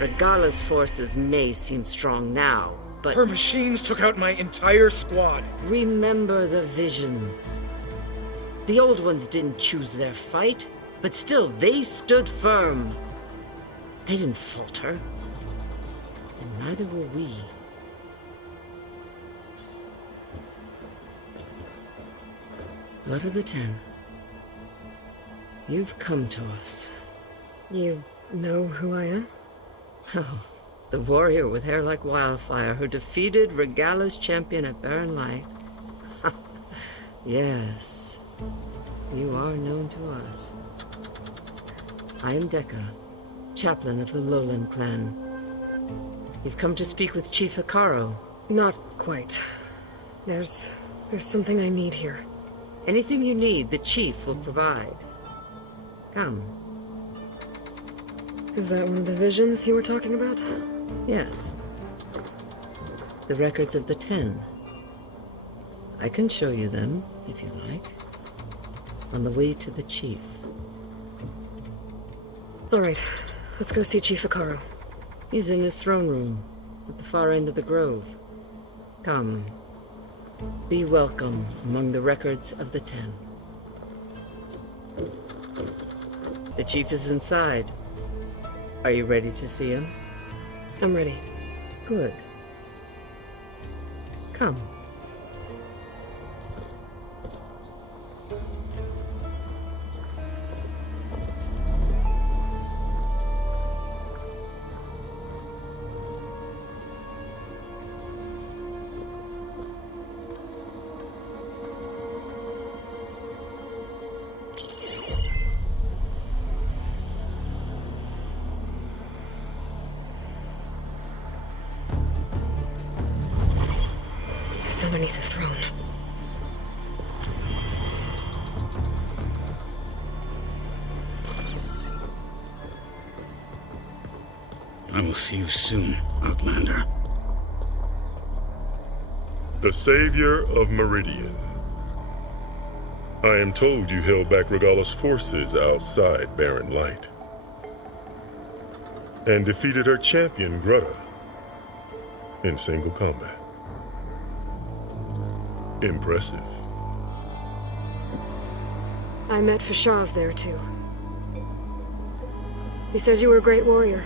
Regala's forces may seem strong now, but Her machines took out my entire squad. remember the visions. The old ones didn't choose their fight, but still they stood firm. They didn't falter. And neither will we. Blood of the Ten. You've come to us. You know who I am? Oh, the warrior with hair like wildfire who defeated Regala's champion at Barren Light. Yes, you are known to us. I am Dekka, chaplain of the Lowland clan. You've come to speak with Chief Hikaru. Not quite. There's something I need here. Anything you need, the chief will provide. Come. Is that one of the visions you were talking about? Yes. The records of the 10. I can show you them, if you like. On the way to the chief. All right, let's go see Chief Hikaru. He's in his throne room, at the far end of the grove. Come. Be welcome among the records of the 10. The chief is inside. Are you ready to see him? I'm ready. Good. Come. It's underneath the throne. I will see you soon, Outlander. The Savior of Meridian. I am told you held back Regala's forces outside Barren Light. And defeated her champion, Greta, in single combat. Impressive. I met Fashav there, too. He said you were a great warrior.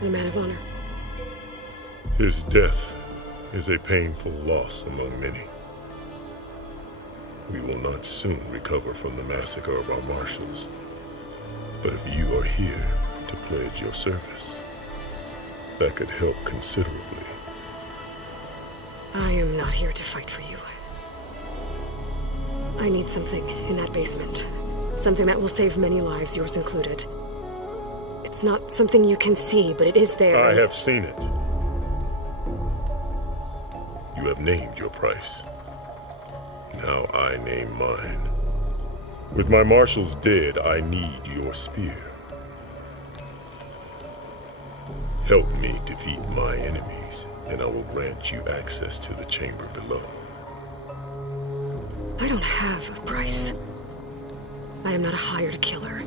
And a man of honor. His death is a painful loss among many. We will not soon recover from the massacre of our marshals. But if you are here to pledge your service, that could help considerably. I am not here to fight for you. I need something in that basement. Something that will save many lives, yours included. It's not something you can see, but it is there. I have seen it. You have named your price. Now I name mine. With my marshals dead, I need your spear. Help me defeat my enemies, and I will grant you access to the chamber below. I don't have a price. I am not a hired killer.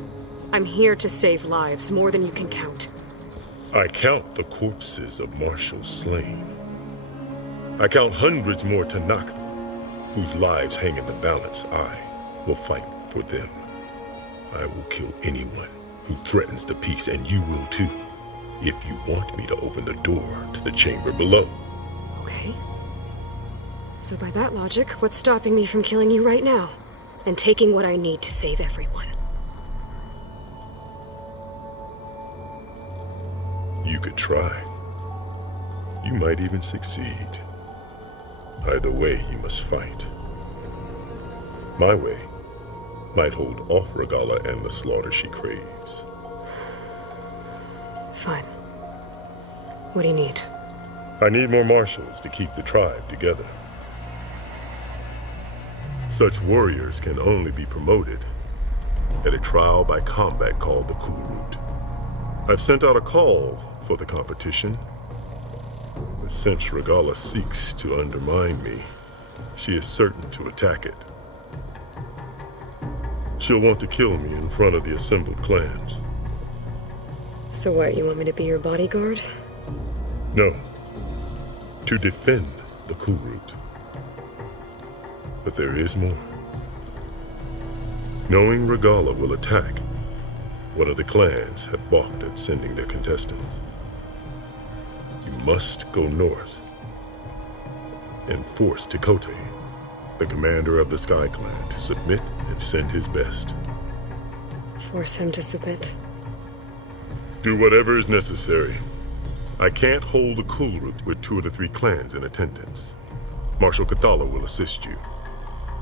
I'm here to save lives, more than you can count. I count the corpses of marshals slain. I count hundreds more Tanakh, whose lives hang in the balance. I will fight for them. I will kill anyone who threatens the peace, and you will too, if you want me to open the door to the chamber below. Okay. So by that logic, what's stopping me from killing you right now? And taking what I need to save everyone? You could try. You might even succeed. Either way, you must fight. My way might hold off Regala and the slaughter she craves. Fine. What do you need? I need more marshals to keep the tribe together. Such warriors can only be promoted at a trial by combat called the Kurut. I've sent out a call for the competition, but since Regala seeks to undermine me, she is certain to attack it. She'll want to kill me in front of the assembled clans. So what, you want me to be your bodyguard? No. To defend the cool route. But there is more. Knowing Regala will attack, one of the clans have balked at sending their contestants. You must go north and force Tekote, the commander of the Sky Clan, to submit and send his best. Force him to submit. Do whatever is necessary. I can't hold a cool route with 2 of the 3 clans in attendance. Marshal Kathala will assist you.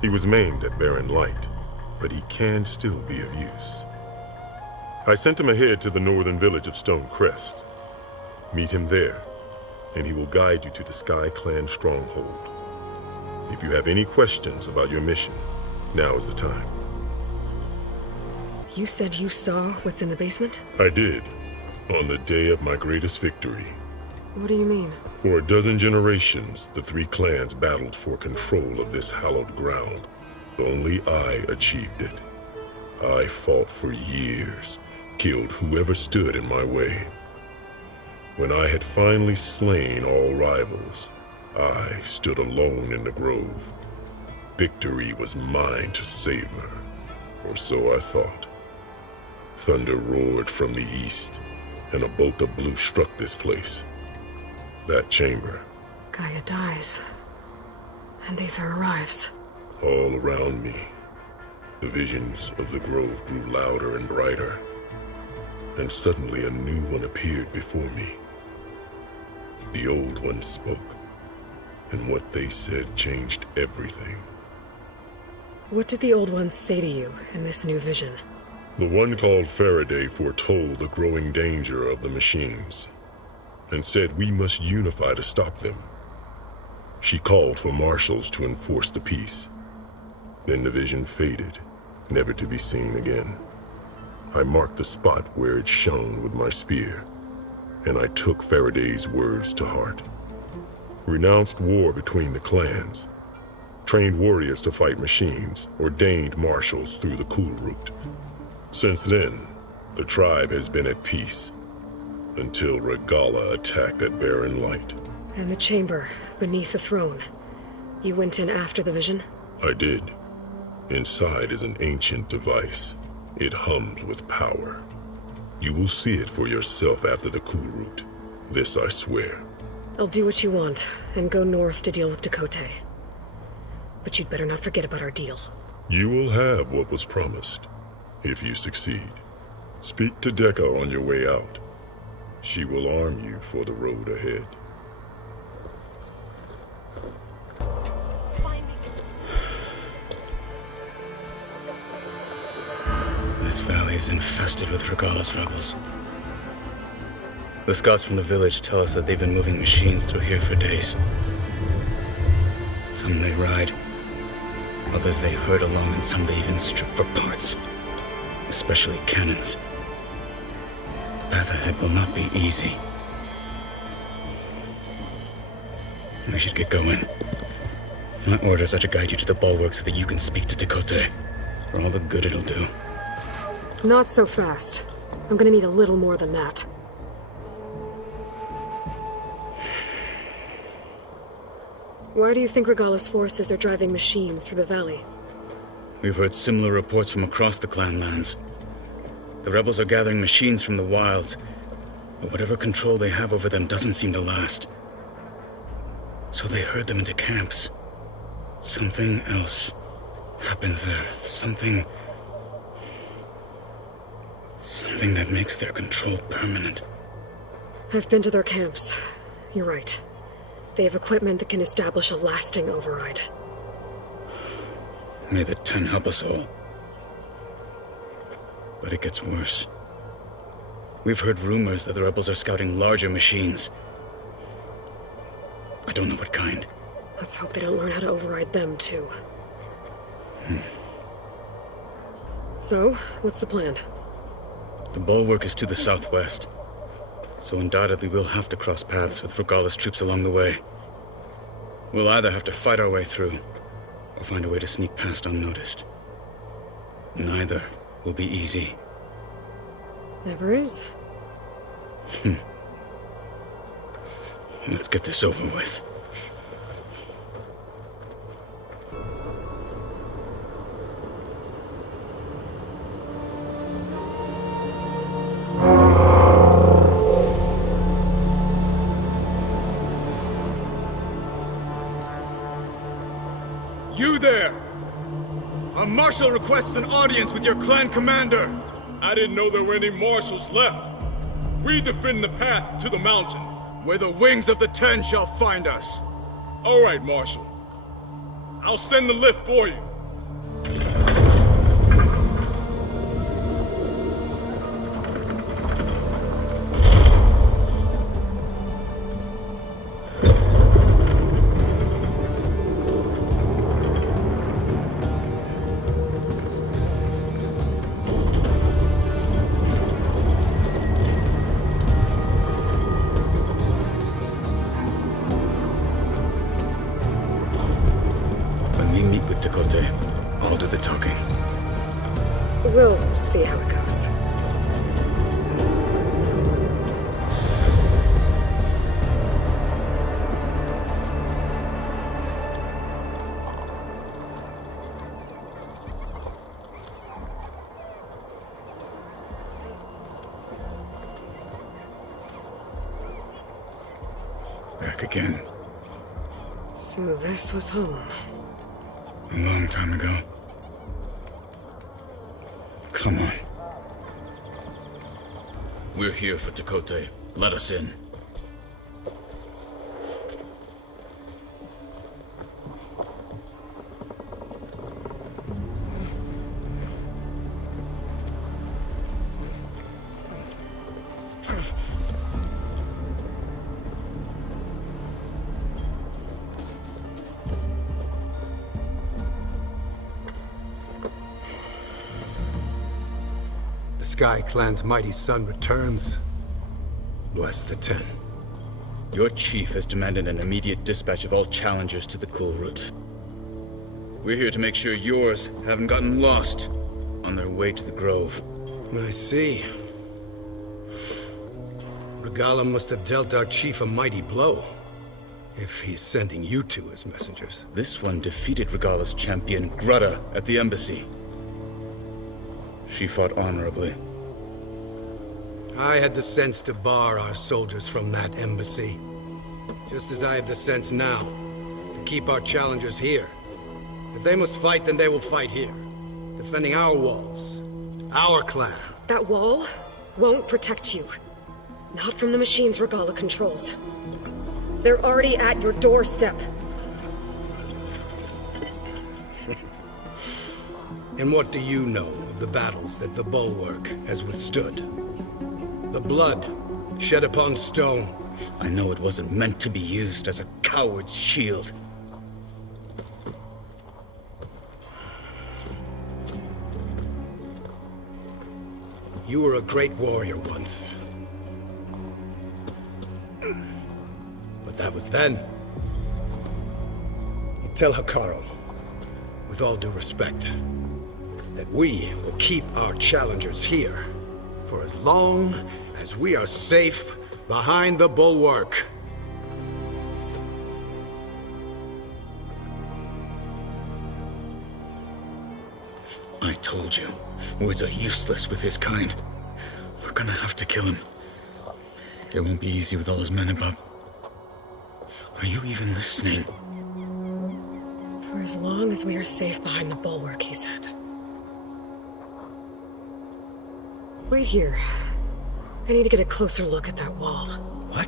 He was maimed at Barren Light, but he can still be of use. I sent him ahead to the northern village of Stone Crest. Meet him there, and he will guide you to the Sky Clan stronghold. If you have any questions about your mission, now is the time. You said you saw what's in the basement? I did, on the day of my greatest victory. What do you mean? For a dozen generations, the 3 clans battled for control of this hallowed ground. Only I achieved it. I fought for years, killed whoever stood in my way. When I had finally slain all rivals, I stood alone in the grove. Victory was mine to savor, or so I thought. Thunder roared from the east, and a bolt of blue struck this place. That chamber. Gaia dies. And Aether arrives. All around me, the visions of the grove grew louder and brighter, and suddenly a new one appeared before me. The old one spoke, and what they said changed everything. What did the old ones say to you in this new vision? The one called Faraday foretold the growing danger of the machines, and said we must unify to stop them. She called for marshals to enforce the peace. Then the vision faded, never to be seen again. I marked the spot where it shone with my spear, and I took Faraday's words to heart. Renounced war between the clans, trained warriors to fight machines, ordained marshals through the cool route. Since then, the tribe has been at peace, until Regala attacked at Barren Light. And the chamber, beneath the throne. You went in after the vision? I did. Inside is an ancient device. It hums with power. You will see it for yourself after the cool route. This I swear. I'll do what you want, and go north to deal with Tekote. But you'd better not forget about our deal. You will have what was promised, if you succeed. Speak to Dekka on your way out. She will arm you for the road ahead. This valley is infested with Regala's rebels. The scouts from the village tell us that they've been moving machines through here for days. Some they ride, others they herd along, and some they even strip for parts, especially cannons. The path ahead will not be easy. We should get going. My orders are to guide you to the bulwark so that you can speak to Tekote, for all the good it'll do. Not so fast. I'm gonna need a little more than that. Why do you think Regala's forces are driving machines through the valley? We've heard similar reports from across the clan lands. The rebels are gathering machines from the wilds, but whatever control they have over them doesn't seem to last. So they herd them into camps. Something else happens there. Something that makes their control permanent. I've been to their camps. You're right. They have equipment that can establish a lasting override. May the Ten help us all. But it gets worse. We've heard rumors that the rebels are scouting larger machines. I don't know what kind. Let's hope they don't learn how to override them, too. So, what's the plan? The bulwark is to the southwest, so undoubtedly we'll have to cross paths with Regala's troops along the way. We'll either have to fight our way through, or find a way to sneak past unnoticed. Neither will be easy. Never is. Let's get this over with. You there! A marshal requests an audience with your clan commander. I didn't know there were any marshals left. We defend the path to the mountain. Where the wings of the Ten shall find us. All right, Marshal. I'll send the lift for you. When we meet with Dakota, I'll do the talking. We'll see how it goes. Back again. So this was home. A long time ago. Come on. We're here for Dakota. Let us in. The Sky Clan's mighty son returns. Bless the Ten. Your chief has demanded an immediate dispatch of all challengers to the cool route. We're here to make sure yours haven't gotten lost on their way to the Grove. I see. Regala must have dealt our chief a mighty blow, if he's sending you two as messengers. This one defeated Regala's champion, Grutta, at the embassy. She fought honorably. I had the sense to bar our soldiers from that embassy. Just as I have the sense now to keep our challengers here. If they must fight, then they will fight here. Defending our walls. Our clan. That wall won't protect you. Not from the machines Regala controls. They're already at your doorstep. And what do you know of the battles that the Bulwark has withstood? The blood shed upon stone. I know it wasn't meant to be used as a coward's shield. You were a great warrior once. But that was then. Tell Hikaru, with all due respect, that we will keep our challengers here for as long as we are safe behind the Bulwark. I told you, words are useless with his kind. We're gonna have to kill him. It won't be easy with all his men about. Are you even listening? For as long as we are safe behind the Bulwark, he said. Wait here. I need to get a closer look at that wall. What?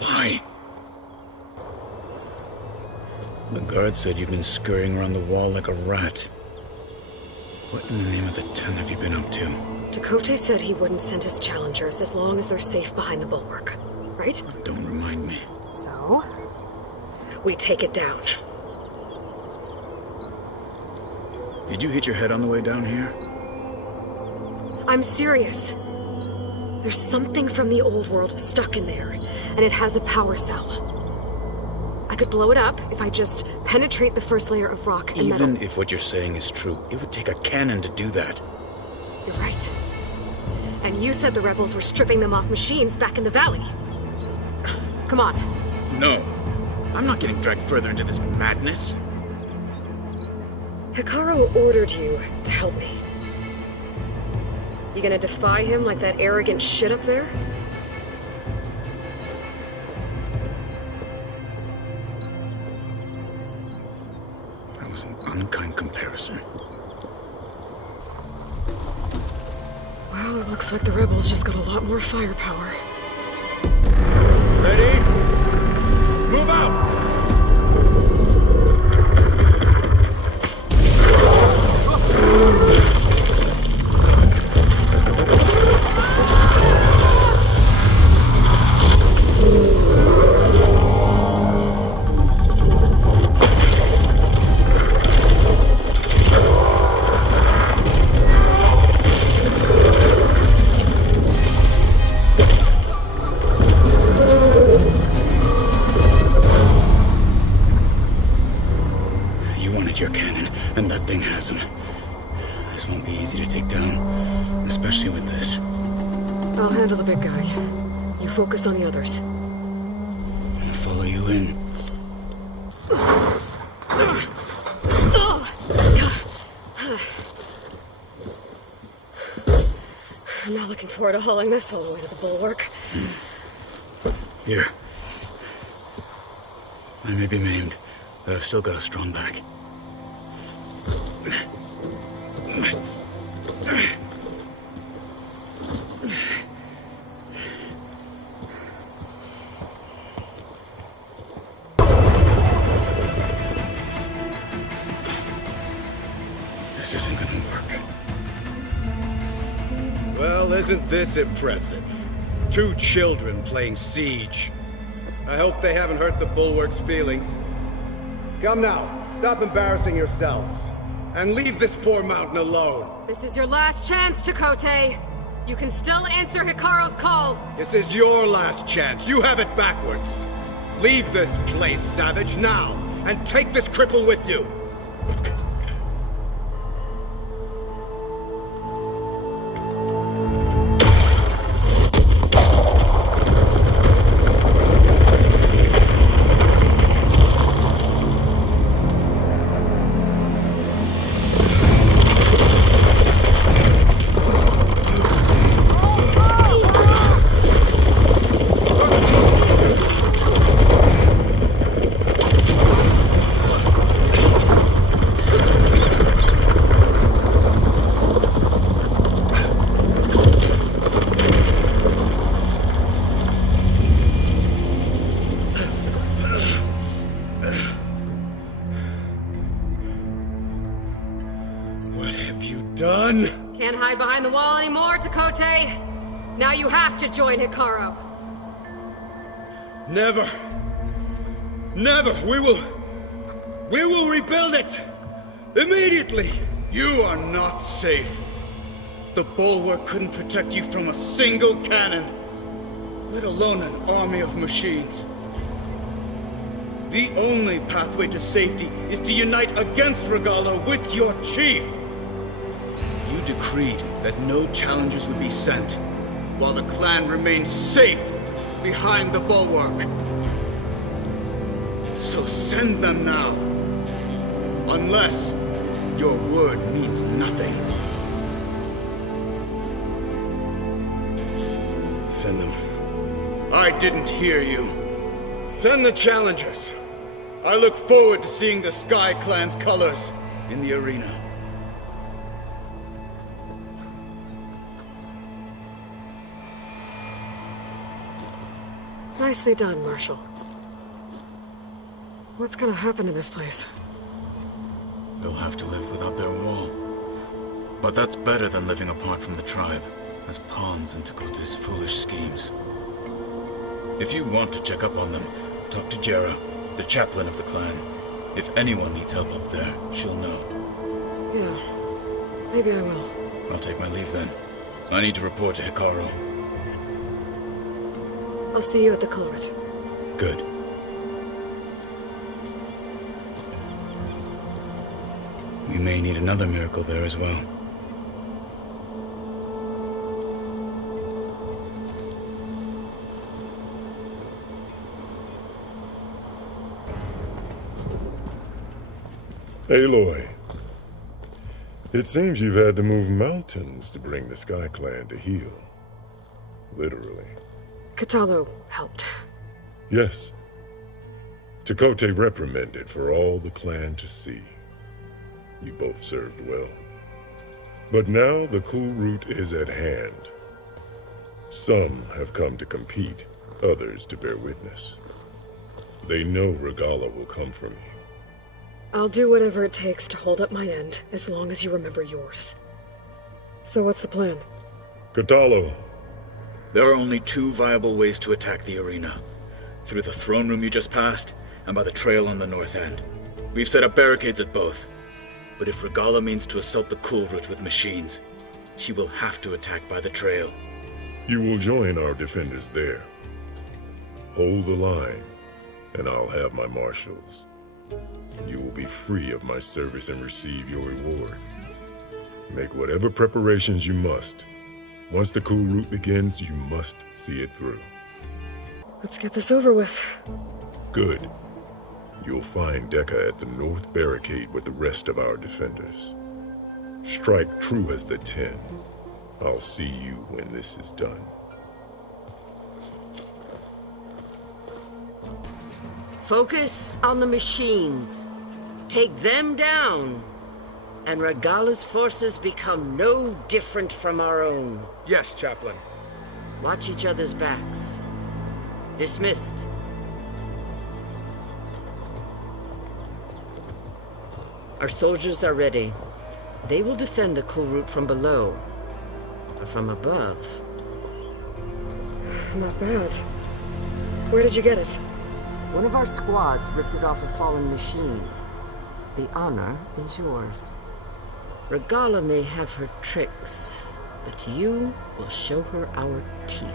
Why? The guard said you've been scurrying around the wall like a rat. What in the name of the Ten have you been up to? Dakota said he wouldn't send his challengers as long as they're safe behind the Bulwark, right? Don't remind me. So? We take it down. Did you hit your head on the way down here? I'm serious. There's something from the old world stuck in there, and it has a power cell. I could blow it up if I just penetrate the first layer of rock and metal. Even if what you're saying is true, it would take a cannon to do that. You're right. And you said the rebels were stripping them off machines back in the valley. Come on. No. I'm not getting dragged further into this madness. Hikaru ordered you to help me. You gonna defy him like that arrogant shit up there? That was an unkind comparison. Well, it looks like the rebels just got a lot more firepower. Ready? Move out! Your cannon, and that thing has him. This won't be easy to take down, especially with this. I'll handle the big guy. You focus on the others. I'll follow you in. I'm not looking forward to hauling this all the way to the bulwark. Here. I may be maimed, but I've still got a strong back. This isn't gonna work. Well, isn't this impressive? 2 children playing siege. I hope they haven't hurt the bulwark's feelings. Come now, stop embarrassing yourselves. And leave this poor mountain alone. This is your last chance, Chakotay. You can still answer Hikaru's call. This is your last chance. You have it backwards. Leave this place, Savage, now, and take this cripple with you. Can't hide behind the wall anymore, Chakotay. Now you have to join Hikaru. Never. Never. We will rebuild it. Immediately. You are not safe. The bulwark couldn't protect you from a single cannon, let alone an army of machines. The only pathway to safety is to unite against Regalo with your chief. You decreed that no challengers would be sent, while the clan remains safe behind the bulwark. So send them now. Unless your word means nothing. Send them. I didn't hear you. Send the challengers. I look forward to seeing the Sky Clan's colors in the arena. Nicely done, Marshal. What's gonna happen to this place? They'll have to live without their wall. But that's better than living apart from the tribe, as pawns in Chakotay's foolish schemes. If you want to check up on them, talk to Jera, the chaplain of the clan. If anyone needs help up there, she'll know. Yeah, maybe I will. I'll take my leave then. I need to report to Hikaru. I'll see you at the culvert. Good. We may need another miracle there as well. Aloy, it seems you've had to move mountains to bring the Sky Clan to heel. Literally. Katalo helped. Yes. Tekote reprimanded for all the clan to see. You both served well. But now the cool route is at hand. Some have come to compete, others to bear witness. They know Regala will come for me. I'll do whatever it takes to hold up my end, as long as you remember yours. So what's the plan? Katalo. There are only two viable ways to attack the arena. Through the throne room you just passed, and by the trail on the north end. We've set up barricades at both. But if Regala means to assault the cool route with machines, she will have to attack by the trail. You will join our defenders there. Hold the line, and I'll have my marshals. You will be free of my service and receive your reward. Make whatever preparations you must. Once the cool route begins, you must see it through. Let's get this over with. Good. You'll find Dekka at the north barricade with the rest of our defenders. Strike true as the 10. I'll see you when this is done. Focus on the machines. Take them down, and Regala's forces become no different from our own. Yes, Chaplain. Watch each other's backs. Dismissed. Our soldiers are ready. They will defend the cool route from below, but from above. Not bad. Where did you get it? One of our squads ripped it off a fallen machine. The honor is yours. Regala may have her tricks, but you will show her our teeth.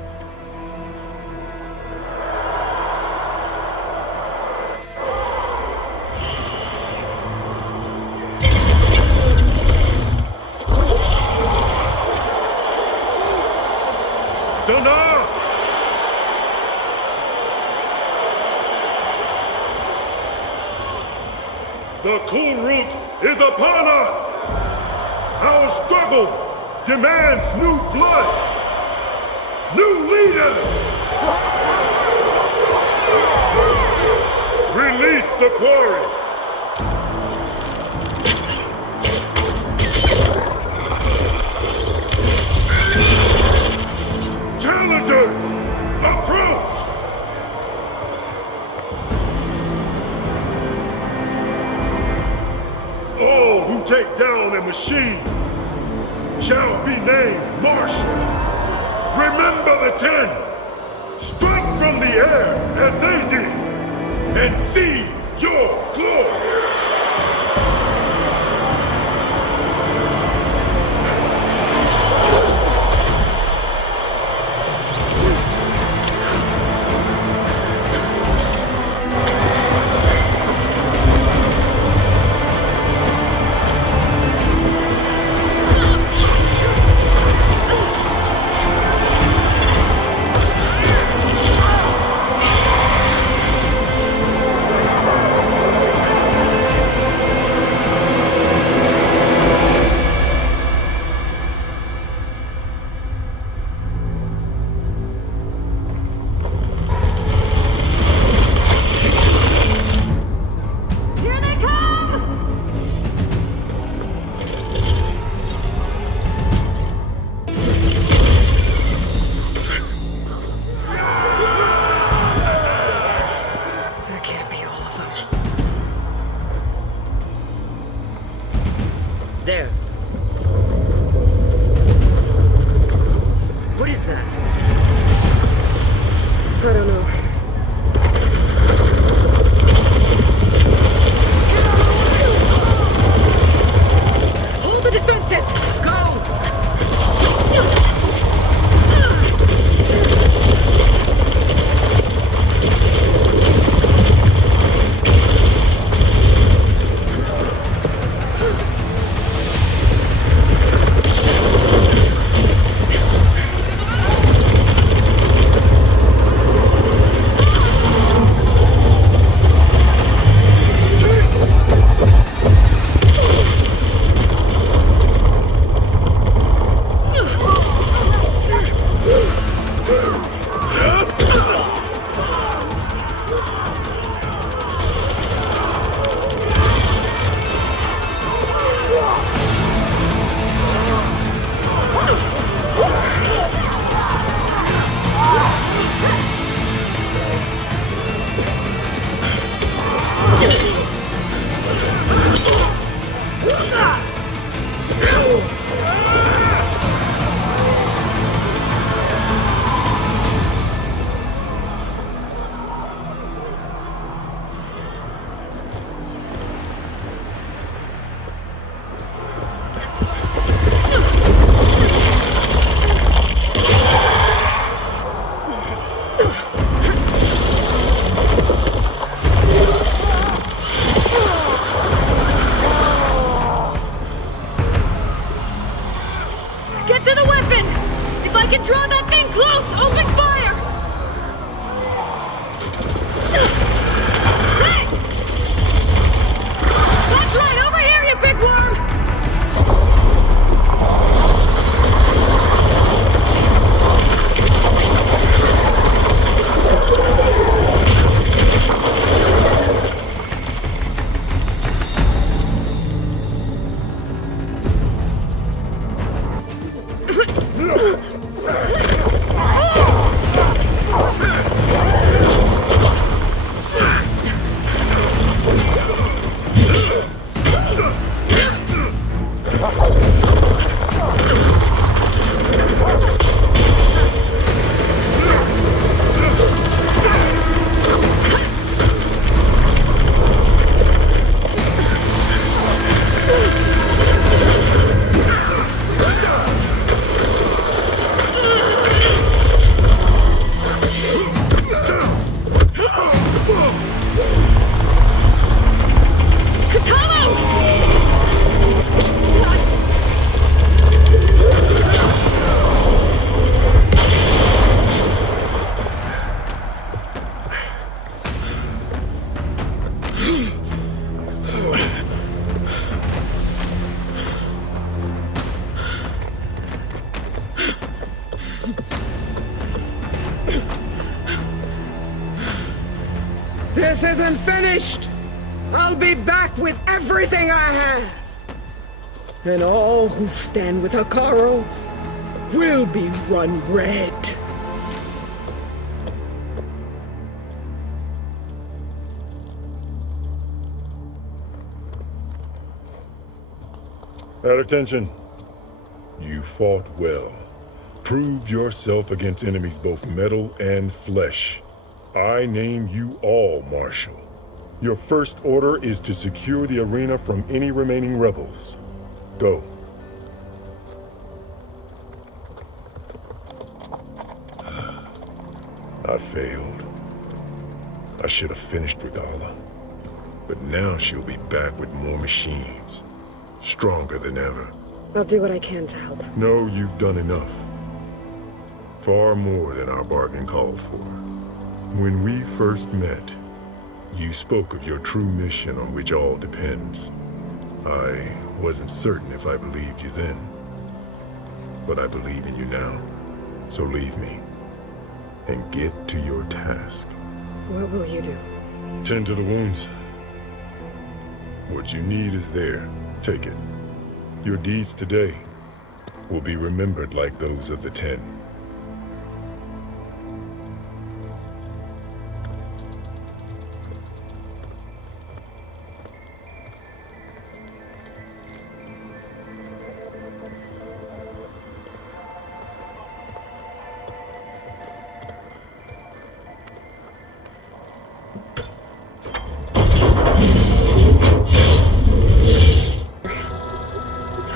The cool route is upon us! Our struggle demands new blood! New leaders! Release the quarry! Challengers, approach! All who take down a machine shall be named Marshal. Remember the 10. Strike from the air as they did, and seize your glory. There. What is that? I don't know. Hold the defenses! Go! This isn't finished! I'll be back with everything I have! And all who stand with Akaro will be run red. At attention. You fought well. Proved yourself against enemies both metal and flesh. I name you all Marshal. Your first order is to secure the arena from any remaining rebels. Go. I failed. I should have finished Regala. But now she'll be back with more machines. Stronger than ever. I'll do what I can to help. No, you've done enough. Far more than our bargain called for. When we first met, you spoke of your true mission on which all depends. I wasn't certain if I believed you then. But I believe in you now. So leave me. And get to your task. What will you do? Tend to the wounds. What you need is there. Take it. Your deeds today will be remembered like those of the 10.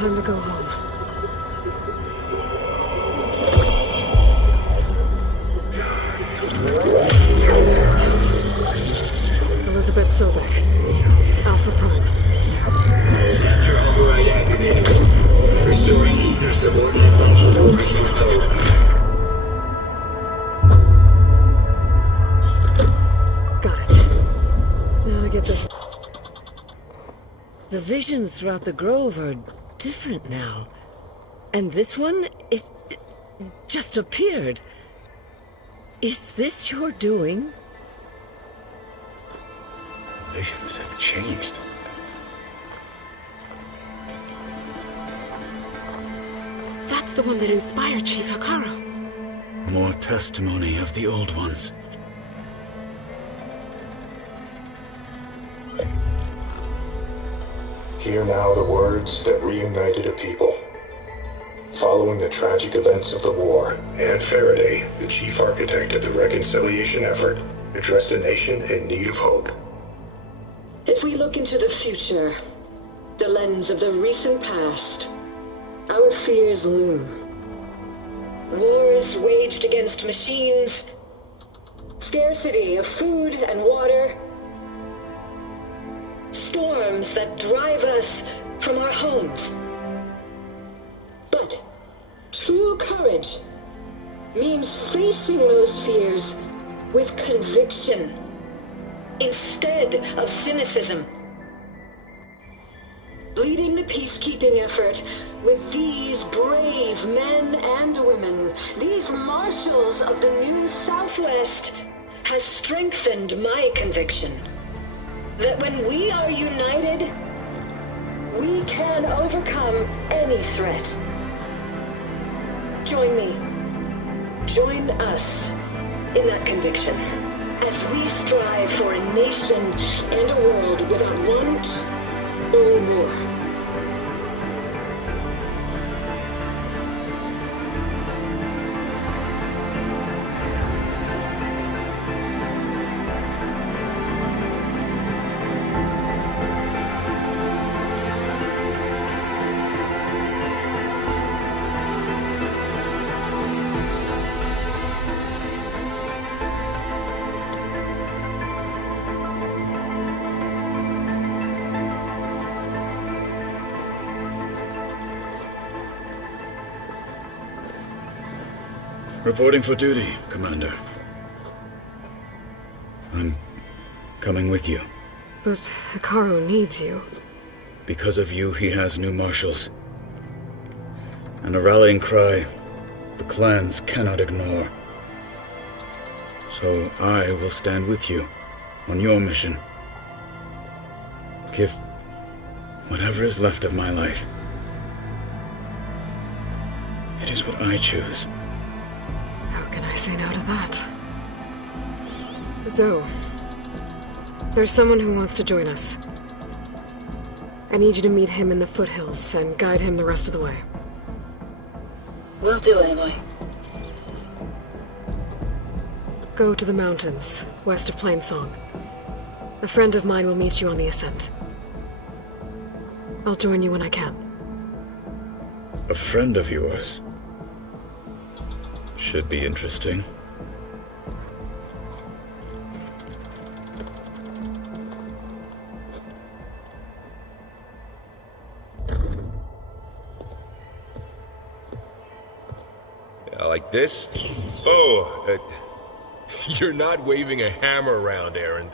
Time to go home. Elizabeth Sobek, Alpha Prime. Master override activated. Restoring ether subordinate function to original code. Got it. Now to get this. The visions throughout the grove are different now. And this one, it just appeared. Is this your doing? Visions have changed. That's the one that inspired Chief Akaro. More testimony of the old ones. Hear now the words that reunited a people. Following the tragic events of the war, Anne Faraday, the chief architect of the reconciliation effort, addressed a nation in need of hope. If we look into the future, the lens of the recent past, our fears loom. Wars waged against machines, scarcity of food and water, storms that drive us from our homes. But true courage means facing those fears with conviction instead of cynicism. Leading the peacekeeping effort with these brave men and women, these marshals of the new Southwest, has strengthened my conviction that when we are united, we can overcome any threat. Join me. Join us in that conviction as we strive for a nation and a world without want or war. Reporting for duty, Commander. I'm coming with you. But Hikaru needs you. Because of you, he has new marshals. And a rallying cry the clans cannot ignore. So I will stand with you on your mission. Give whatever is left of my life. It is what I choose. How can I say no to that? So, there's someone who wants to join us. I need you to meet him in the foothills and guide him the rest of the way. Will do, Aloy. Go to the mountains, west of Plainsong. A friend of mine will meet you on the ascent. I'll join you when I can. A friend of yours? Should be interesting. Like this? Oh, you're not waving a hammer around, Aaron.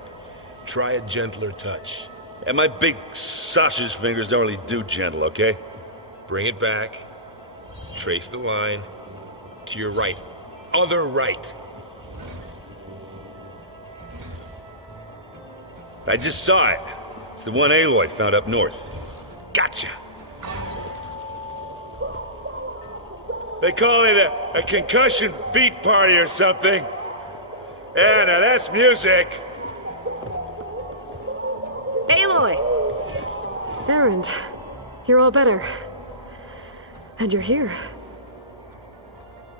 Try a gentler touch. And my big sausage fingers don't really do gentle, okay? Bring it back. Trace the line. To your right. Other right. I just saw it. It's the one Aloy found up north. Gotcha. They call it a concussion beat party or something. Yeah, now that's music. Aloy! Aaron, you're all better. And you're here.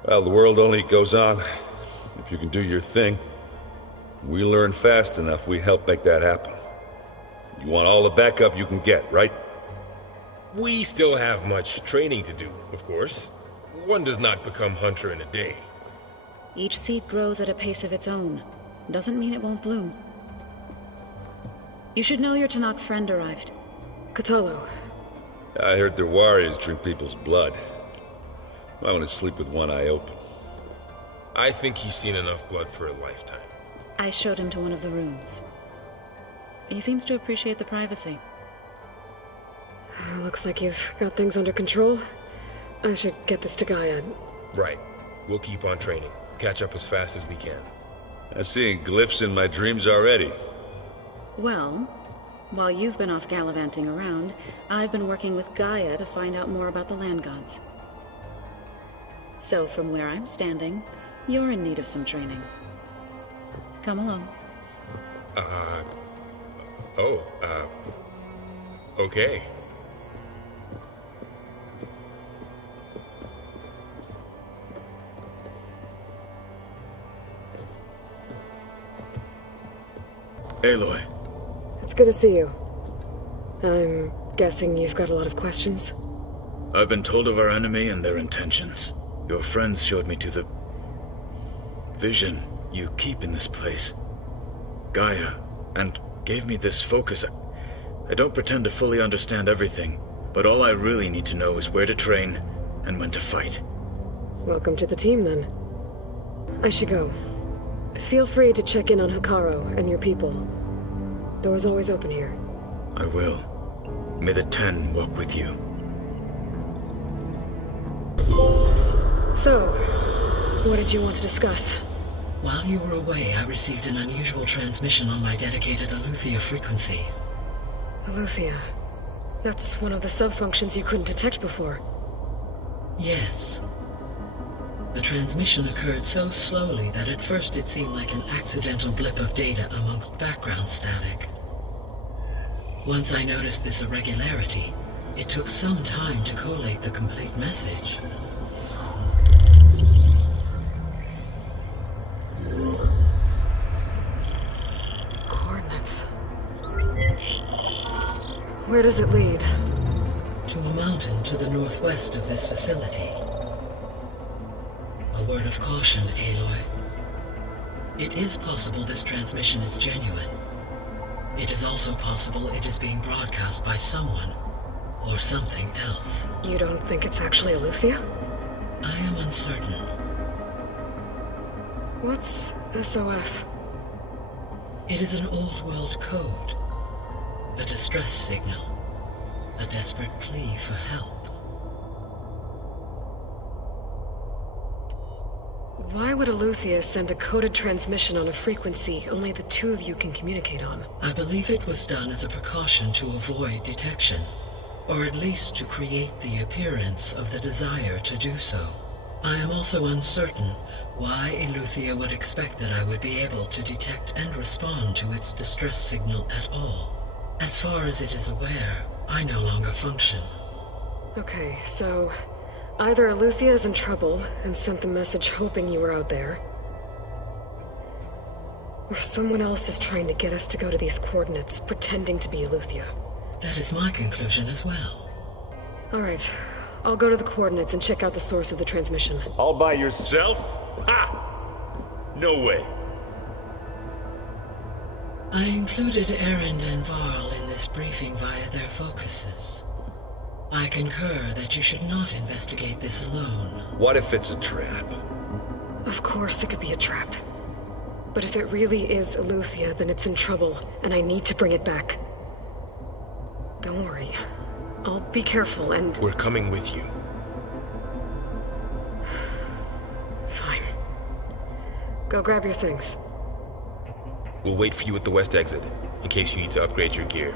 Well, the world only goes on if you can do your thing. We learn fast enough, we help make that happen. You want all the backup you can get, right? We still have much training to do, of course. One does not become hunter in a day. Each seed grows at a pace of its own. Doesn't mean it won't bloom. You should know your Tanakh friend arrived. Katalo. I heard their warriors drink people's blood. I want to sleep with one eye open. I think he's seen enough blood for a lifetime. I showed him to one of the rooms. He seems to appreciate the privacy. Looks like you've got things under control. I should get this to Gaia. Right. We'll keep on training. Catch up as fast as we can. I'm seeing glyphs in my dreams already. Well, while you've been off gallivanting around, I've been working with Gaia to find out more about the land gods. So from where I'm standing, you're in need of some training. Come along. Okay. Aloy. It's good to see you. I'm guessing you've got a lot of questions? I've been told of our enemy and their intentions. Your friends showed me to the vision you keep in this place, Gaia, and gave me this focus. I don't pretend to fully understand everything, but all I really need to know is where to train and when to fight. Welcome to the team, then. I should go. Feel free to check in on Hikaru and your people. Door's always open here. I will. May the 10 walk with you. So, what did you want to discuss? While you were away, I received an unusual transmission on my dedicated Aletheia frequency. Aletheia. That's one of the sub-functions you couldn't detect before. Yes. The transmission occurred so slowly that at first it seemed like an accidental blip of data amongst background static. Once I noticed this irregularity, it took some time to collate the complete message. Coordinates. Where does it lead? To a mountain to the northwest of this facility. A word of caution, Aloy. It is possible this transmission is genuine. It is also possible it is being broadcast by someone or something else. You don't think it's actually Aletheia? I am uncertain. What's SOS? It is an old world code. A distress signal. A desperate plea for help. Why would Eleuthia send a coded transmission on a frequency only the two of you can communicate on? I believe it was done as a precaution to avoid detection, or at least to create the appearance of the desire to do so. I am also uncertain why Eleuthia would expect that I would be able to detect and respond to its distress signal at all. As far as it is aware, I no longer function. Okay, so either Eleuthia is in trouble and sent the message hoping you were out there, or someone else is trying to get us to go to these coordinates, pretending to be Eleuthia. That is my conclusion as well. Alright, I'll go to the coordinates and check out the source of the transmission. All by yourself? Ha! No way. I included Erend and Varl in this briefing via their focuses. I concur that you should not investigate this alone. What if it's a trap? Of course it could be a trap. But if it really is Eleuthia, then it's in trouble, and I need to bring it back. Don't worry. I'll be careful and... We're coming with you. Fine. Go grab your things. We'll wait for you at the west exit, in case you need to upgrade your gear.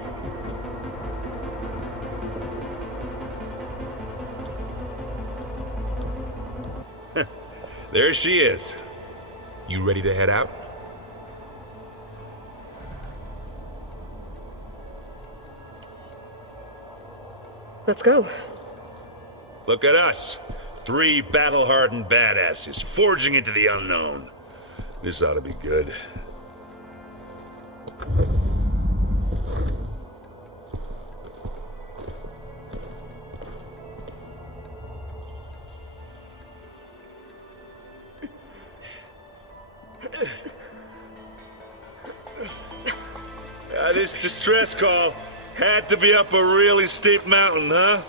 There she is. You ready to head out? Let's go. Look at us. 3 battle-hardened badasses forging into the unknown. This ought to be good. This distress call had to be up a really steep mountain, huh?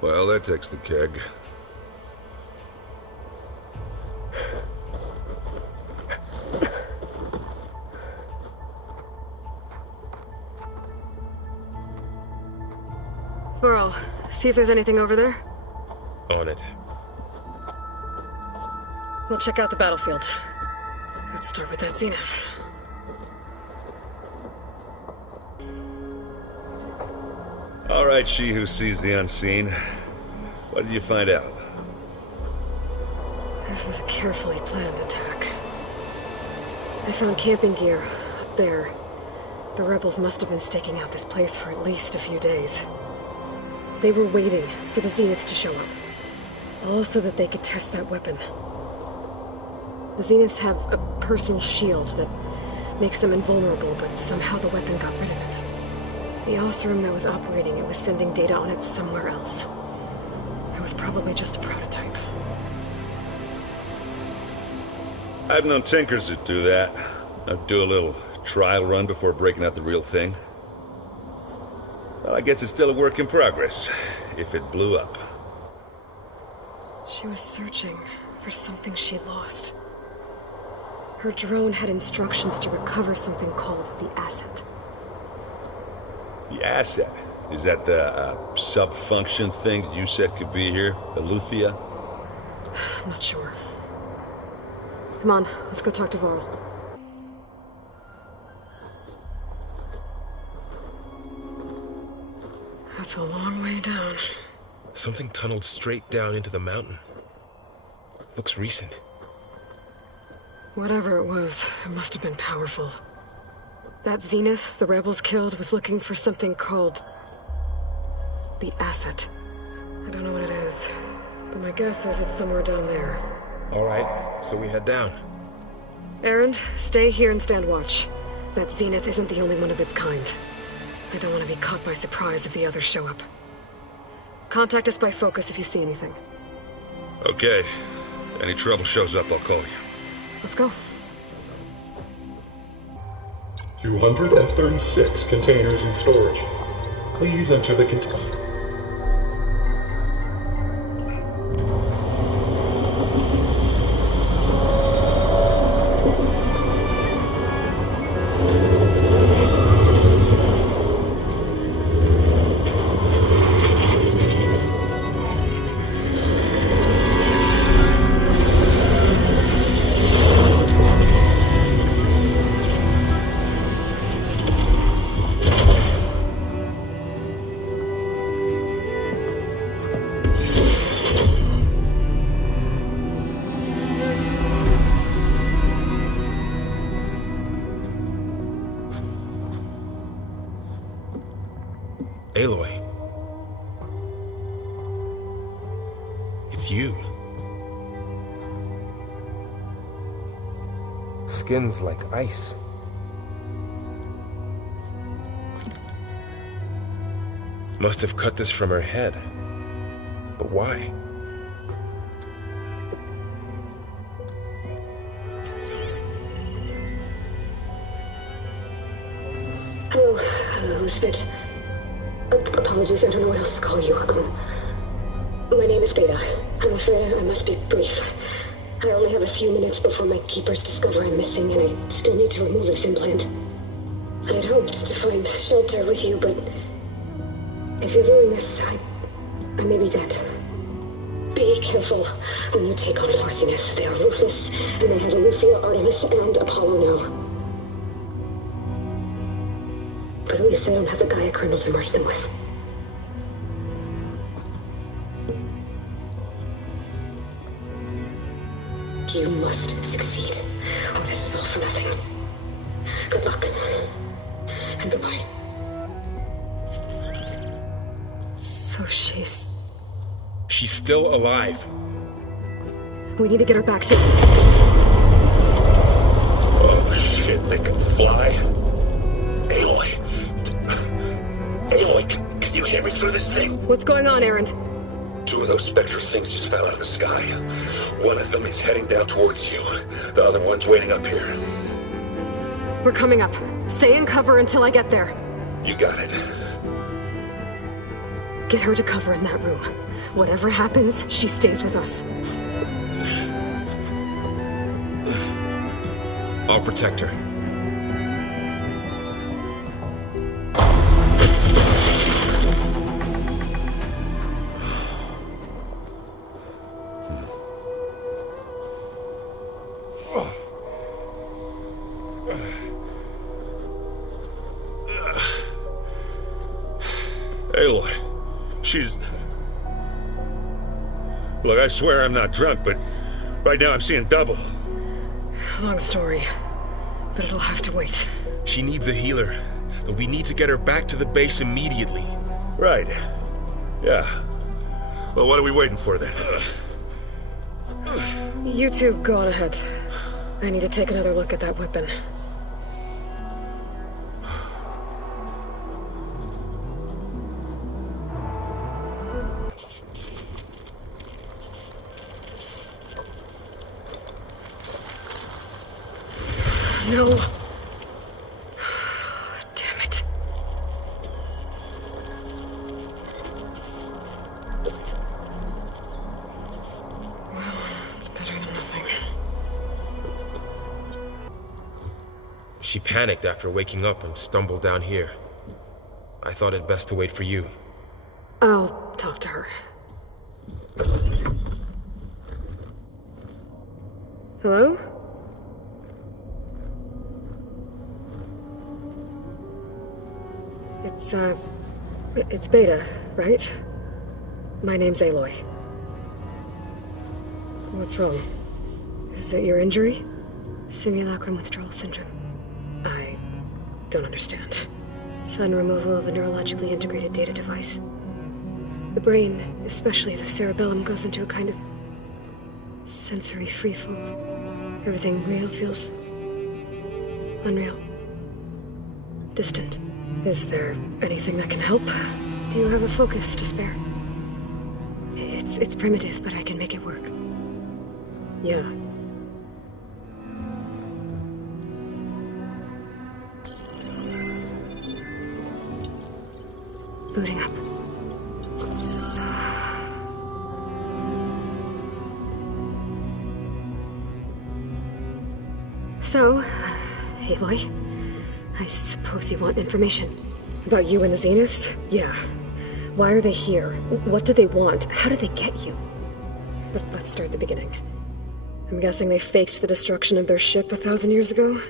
Well, that takes the keg. Varl, see if there's anything over there. On it. We'll check out the battlefield. Let's start with that zenith. All right, she who sees the unseen. What did you find out? This was a carefully planned attack. I found camping gear up there. The rebels must have been staking out this place for at least a few days. They were waiting for the zeniths to show up. All so that they could test that weapon. The zeniths have a personal shield that makes them invulnerable, but somehow the weapon got rid of it. The Osram that was operating it was sending data on it somewhere else. It was probably just a prototype. I've known tinkers that do that. I'd do a little trial run before breaking out the real thing. Well, I guess it's still a work in progress, if it blew up. She was searching for something she lost. Her drone had instructions to recover something called the asset. The asset? Is that the sub-function thing that you said could be here? Eleuthia? I'm not sure. Come on, let's go talk to Varl. That's a long way down. Something tunneled straight down into the mountain. Looks recent. Whatever it was, it must have been powerful. That Zenith the rebels killed was looking for something called the Asset. I don't know what it is, but my guess is it's somewhere down there. All right, so we head down. Erend, stay here and stand watch. That Zenith isn't the only one of its kind. I don't want to be caught by surprise if the others show up. Contact us by focus if you see anything. Okay. Any trouble shows up, I'll call you. Let's go. 236 containers in storage. Please enter the container. Aloy. It's you. Skin's like ice. Must have cut this from her head. But why? Hello, Elizabeth. Apologies, I don't know what else to call you. My name is Beta. I'm afraid I must be brief. I only have a few minutes before my keepers discover I'm missing, and I still need to remove this implant. I'd hoped to find shelter with you, but if you're doing this, I may be dead. Be careful when you take on Farsineth. They are ruthless, and they have Aletheia, Artemis, and Apollo now. But at least I don't have the Gaia kernel to merge them with. You must succeed, or this was all for nothing. Good luck. And goodbye. So she's still alive. We need to get her back to... Oh shit, they can fly. Aloy. Aloy, can you hear me through this thing? What's going on, Erend? 2 of those spectral things just fell out of the sky. One of them is heading down towards you. The other one's waiting up here. We're coming up. Stay in cover until I get there. You got it. Get her to cover in that room. Whatever happens, she stays with us. I'll protect her. Aloy, she's... Look, I swear I'm not drunk, but right now I'm seeing double. Long story, but it'll have to wait. She needs a healer, but we need to get her back to the base immediately. Right. Yeah. Well, what are we waiting for then? You two go on ahead. I need to take another look at that weapon. No. Damn it. Well, it's better than nothing. She panicked after waking up and stumbled down here. I thought it best to wait for you. I'll talk to her. Hello? It's Beta, right? My name's Aloy. What's wrong? Is it your injury? Simulacrum withdrawal syndrome. I don't understand. Sudden removal of a neurologically integrated data device. The brain, especially the cerebellum, goes into a kind of sensory freefall. Everything real feels unreal. Distant. Is there anything that can help? Do you have a focus to spare? It's primitive, but I can make it work. Yeah. Booting up. So, Aloy, I suppose you want information. About you and the Zeniths? Yeah. Why are they here? What do they want? How did they get you? But let's start at the beginning. I'm guessing they faked the destruction of their ship 1,000 years ago?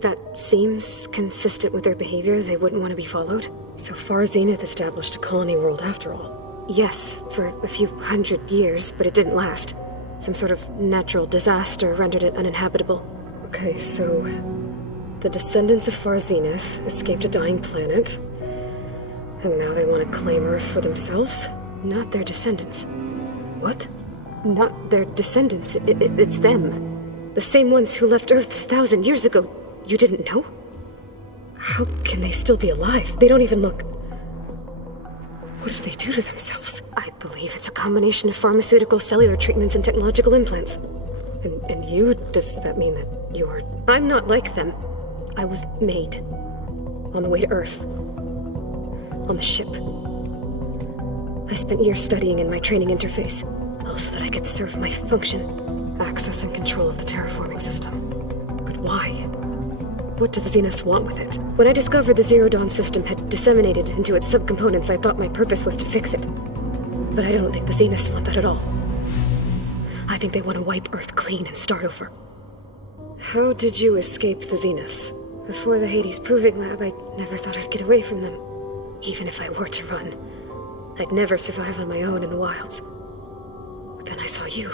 That seems consistent with their behavior. They wouldn't want to be followed. So far, Zenith established a colony world after all. Yes, for a few hundred years, but it didn't last. Some sort of natural disaster rendered it uninhabitable. Okay, so the descendants of Far Zenith escaped a dying planet, and now they want to claim Earth for themselves? Not their descendants. What? Not their descendants. It's them. The same ones who left Earth 1,000 years ago. You didn't know? How can they still be alive? They don't even look... What did they do to themselves? I believe it's a combination of pharmaceutical, cellular treatments, and technological implants. And you? Does that mean that you're... I'm not like them. I was made. On the way to Earth. On the ship. I spent years studying in my training interface, all so that I could serve my function. Access and control of the terraforming system. But why? What do the Zeniths want with it? When I discovered the Zero Dawn system had disseminated into its subcomponents, I thought my purpose was to fix it. But I don't think the Zeniths want that at all. I think they want to wipe Earth clean and start over. How did you escape the Zeniths? Before the Hades Proving Lab, I never thought I'd get away from them. Even if I were to run, I'd never survive on my own in the wilds. But then I saw you.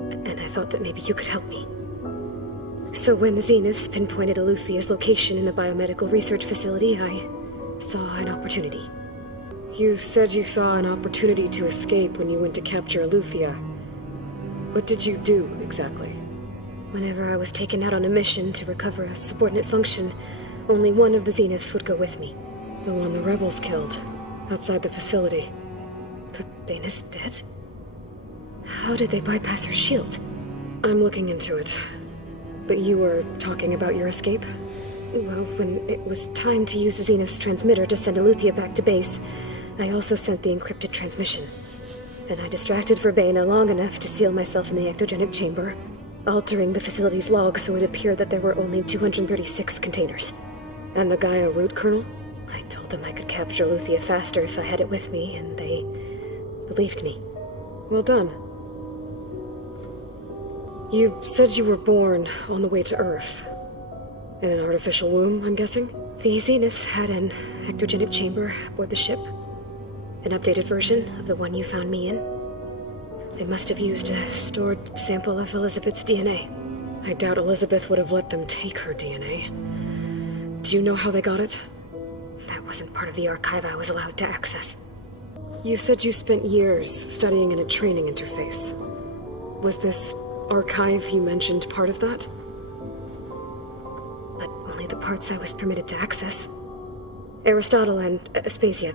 And I thought that maybe you could help me. So when the Zeniths pinpointed Aluthia's location in the biomedical research facility, I saw an opportunity. You said you saw an opportunity to escape when you went to capture Aluthia. What did you do, exactly? Whenever I was taken out on a mission to recover a subordinate function, only one of the Zeniths would go with me. The one the rebels killed, outside the facility. But Baina's dead? How did they bypass her shield? I'm looking into it. But you were talking about your escape? Well, when it was time to use the Zenith's transmitter to send Aluthia back to base, I also sent the encrypted transmission. Then I distracted Verbena long enough to seal myself in the ectogenic chamber, altering the facility's log so it appeared that there were only 236 containers. And the Gaia root kernel? I told them I could capture Aluthia faster if I had it with me, and they believed me. Well done. You said you were born on the way to Earth. In an artificial womb, I'm guessing? The Zeniths had an ectogenic chamber aboard the ship. An updated version of the one you found me in. They must have used a stored sample of Elizabeth's DNA. I doubt Elizabeth would have let them take her DNA. Do you know how they got it? That wasn't part of the archive I was allowed to access. You said you spent years studying in a training interface. Was this archive you mentioned part of that? But only the parts I was permitted to access. Aristotle and Aspasia,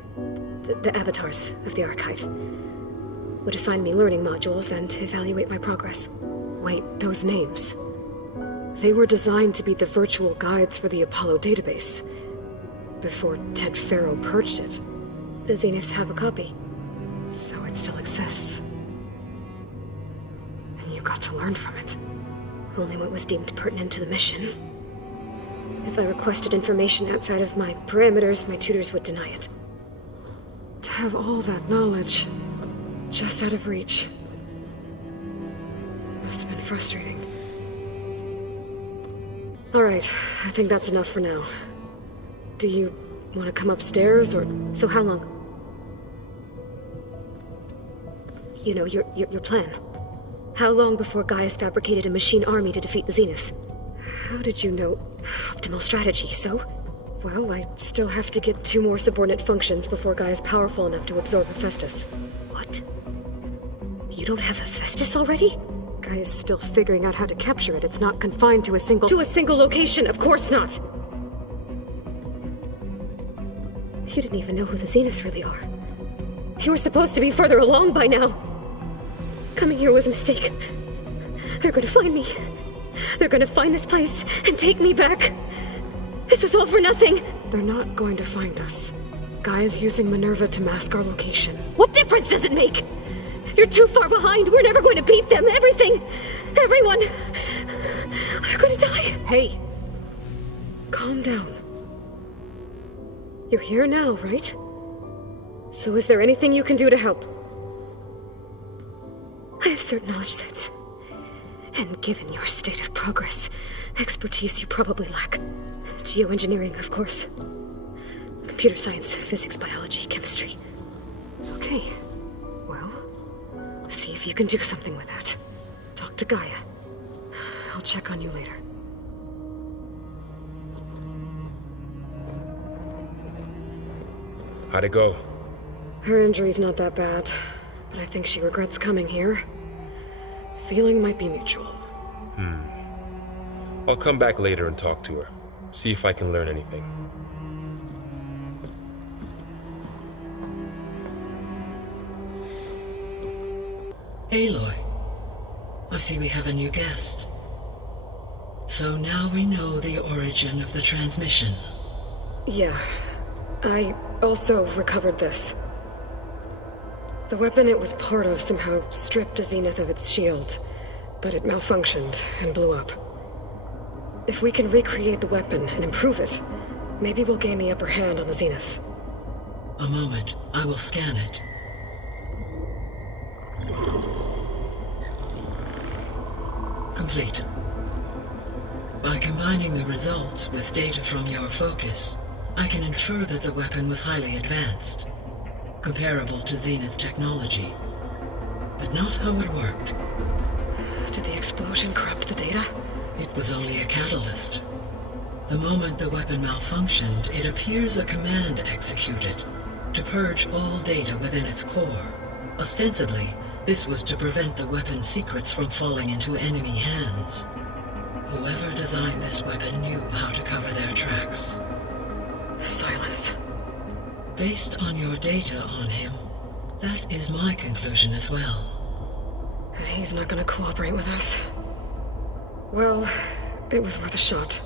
the avatars of the archive, would assign me learning modules and evaluate my progress. Wait, those names. They were designed to be the virtual guides for the Apollo database, before Ted Faro purged it. The Zeniths have a copy, so it still exists. You got to learn from it. Only what was deemed pertinent to the mission. If I requested information outside of my parameters, my tutors would deny it. To have all that knowledge, just out of reach, must have been frustrating. Alright, I think that's enough for now. Do you want to come upstairs, or... So how long? You know, your plan. How long before Gaius fabricated a machine army to defeat the Zeniths? How did you know? Optimal strategy, so? Well, I still have to get 2 more subordinate functions before Gaia's powerful enough to absorb Hephaestus. What? You don't have Hephaestus already? Gaia's still figuring out how to capture it. It's not confined to a single... To a single location, of course not! You didn't even know who the Zeniths really are. You were supposed to be further along by now. Coming here was a mistake. They're gonna find me. They're gonna find this place and take me back. This was all for nothing. They're not going to find us. Gaia's using Minerva to mask our location. What difference does it make? You're too far behind. We're never going to beat them. Everything, everyone, are gonna die. Hey, calm down. You're here now, right? So is there anything you can do to help? I have certain knowledge sets. And given your state of progress, expertise you probably lack. Geoengineering, of course. Computer science, physics, biology, chemistry. Okay. Well, see if you can do something with that. Talk to Gaia. I'll check on you later. How'd it go? Her injury's not that bad, but I think she regrets coming here. Feeling might be mutual. I'll come back later and talk to her. See if I can learn anything. Aloy, I see we have a new guest. So now we know the origin of the transmission. Yeah. I also recovered this. The weapon it was part of somehow stripped a Zenith of its shield, but it malfunctioned and blew up. If we can recreate the weapon and improve it, maybe we'll gain the upper hand on the Zeniths. A moment, I will scan it. Complete. By combining the results with data from your focus, I can infer that the weapon was highly advanced, comparable to Zenith technology, but not how it worked. Did the explosion corrupt the data? It was only a catalyst. The moment the weapon malfunctioned, it appears a command executed to purge all data within its core. Ostensibly, this was to prevent the weapon's secrets from falling into enemy hands. Whoever designed this weapon knew how to cover their tracks. Silence. Based on your data on him, that is my conclusion as well. He's not gonna cooperate with us. Well, it was worth a shot.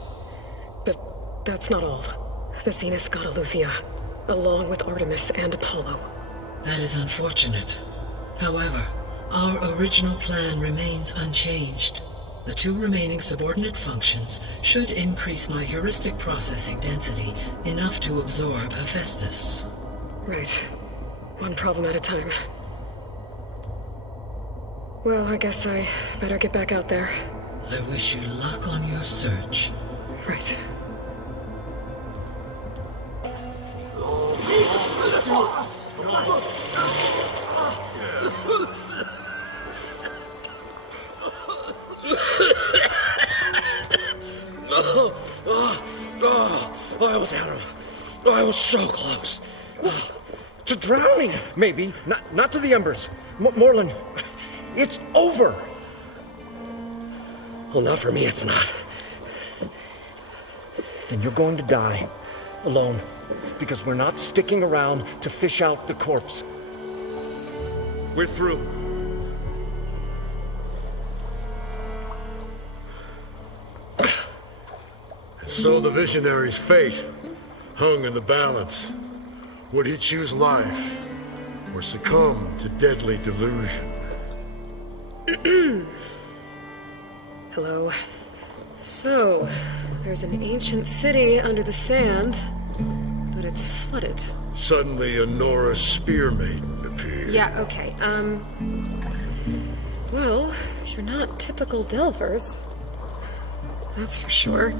But that's not all. The Zeniths got Eleuthia, along with Artemis and Apollo. That is unfortunate. However, our original plan remains unchanged. The 2 remaining subordinate functions should increase my heuristic processing density enough to absorb Hephaestus. Right. One problem at a time. Well, I guess I better get back out there. I wish you luck on your search. Right. I almost had him. I was so close. To drowning, maybe. Not to the embers. Morlun, it's over. Well, not for me, it's not. Then you're going to die. Alone. Because we're not sticking around to fish out the corpse. We're through. So the visionary's fate hung in the balance. Would he choose life or succumb to deadly delusion? Hello. So, there's an ancient city under the sand, but it's flooded. Suddenly, a Nora spear maiden appeared. Yeah, okay. Well, you're not typical Delvers. That's for sure.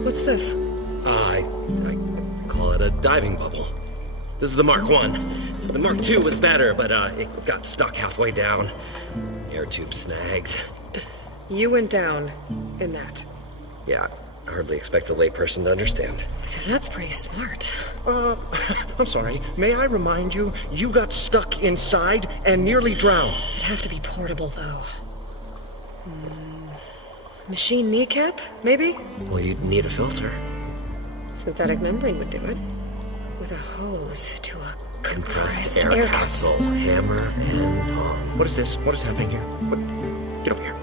What's this? I call it a diving bubble. This is the Mark 1. The Mark 2 was better, but it got stuck halfway down. Air tube snagged. You went down in that. Yeah, I hardly expect a layperson to understand. Because that's pretty smart. I'm sorry. May I remind you, you got stuck inside and nearly drowned. It'd have to be portable, though. Machine kneecap, maybe? Well, you'd need a filter. Synthetic membrane would do it. With a hose to a compressed air capsule. Hammer and tongs. What is this? What is happening here? Get over here.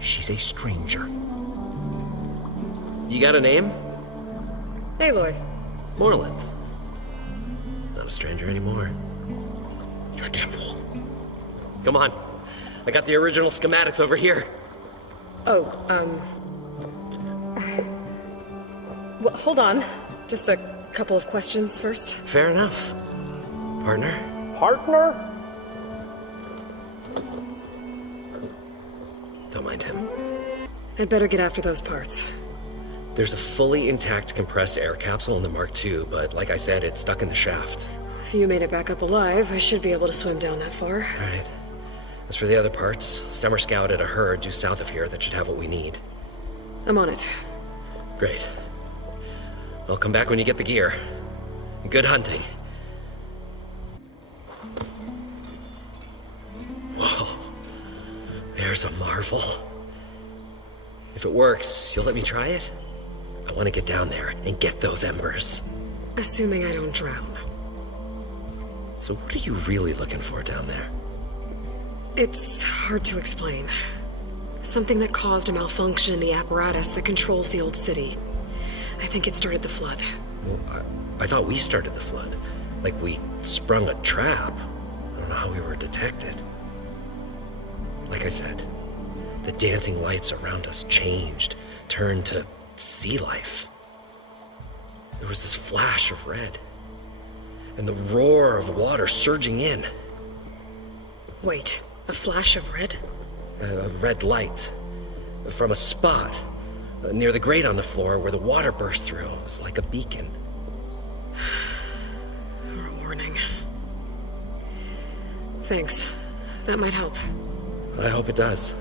She's a stranger. You got a name? Aloy. Moreland. Not a stranger anymore. You're a damn fool. Come on. I got the original schematics over here. Oh, well, hold on. Just a couple of questions first. Fair enough. Partner? Partner? Don't mind him. I'd better get after those parts. There's a fully intact compressed air capsule in the Mark II, but like I said, it's stuck in the shaft. If you made it back up alive, I should be able to swim down that far. All right. As for the other parts, Stemmer scouted a herd due south of here that should have what we need. I'm on it. Great. I'll come back when you get the gear. Good hunting. Whoa. There's a marvel. If it works, you'll let me try it? I want to get down there and get those embers. Assuming I don't drown. So what are you really looking for down there? It's hard to explain. Something that caused a malfunction in the apparatus that controls the old city. I think it started the flood. Well, I thought we started the flood. Like we sprung a trap. I don't know how we were detected. Like I said, the dancing lights around us changed, turned to sea life. There was this flash of red, and the roar of water surging in. Wait, a flash of red? A red light from a spot near the grate on the floor where the water burst through. It was like a beacon. Or a warning. Thanks. That might help. I hope it does.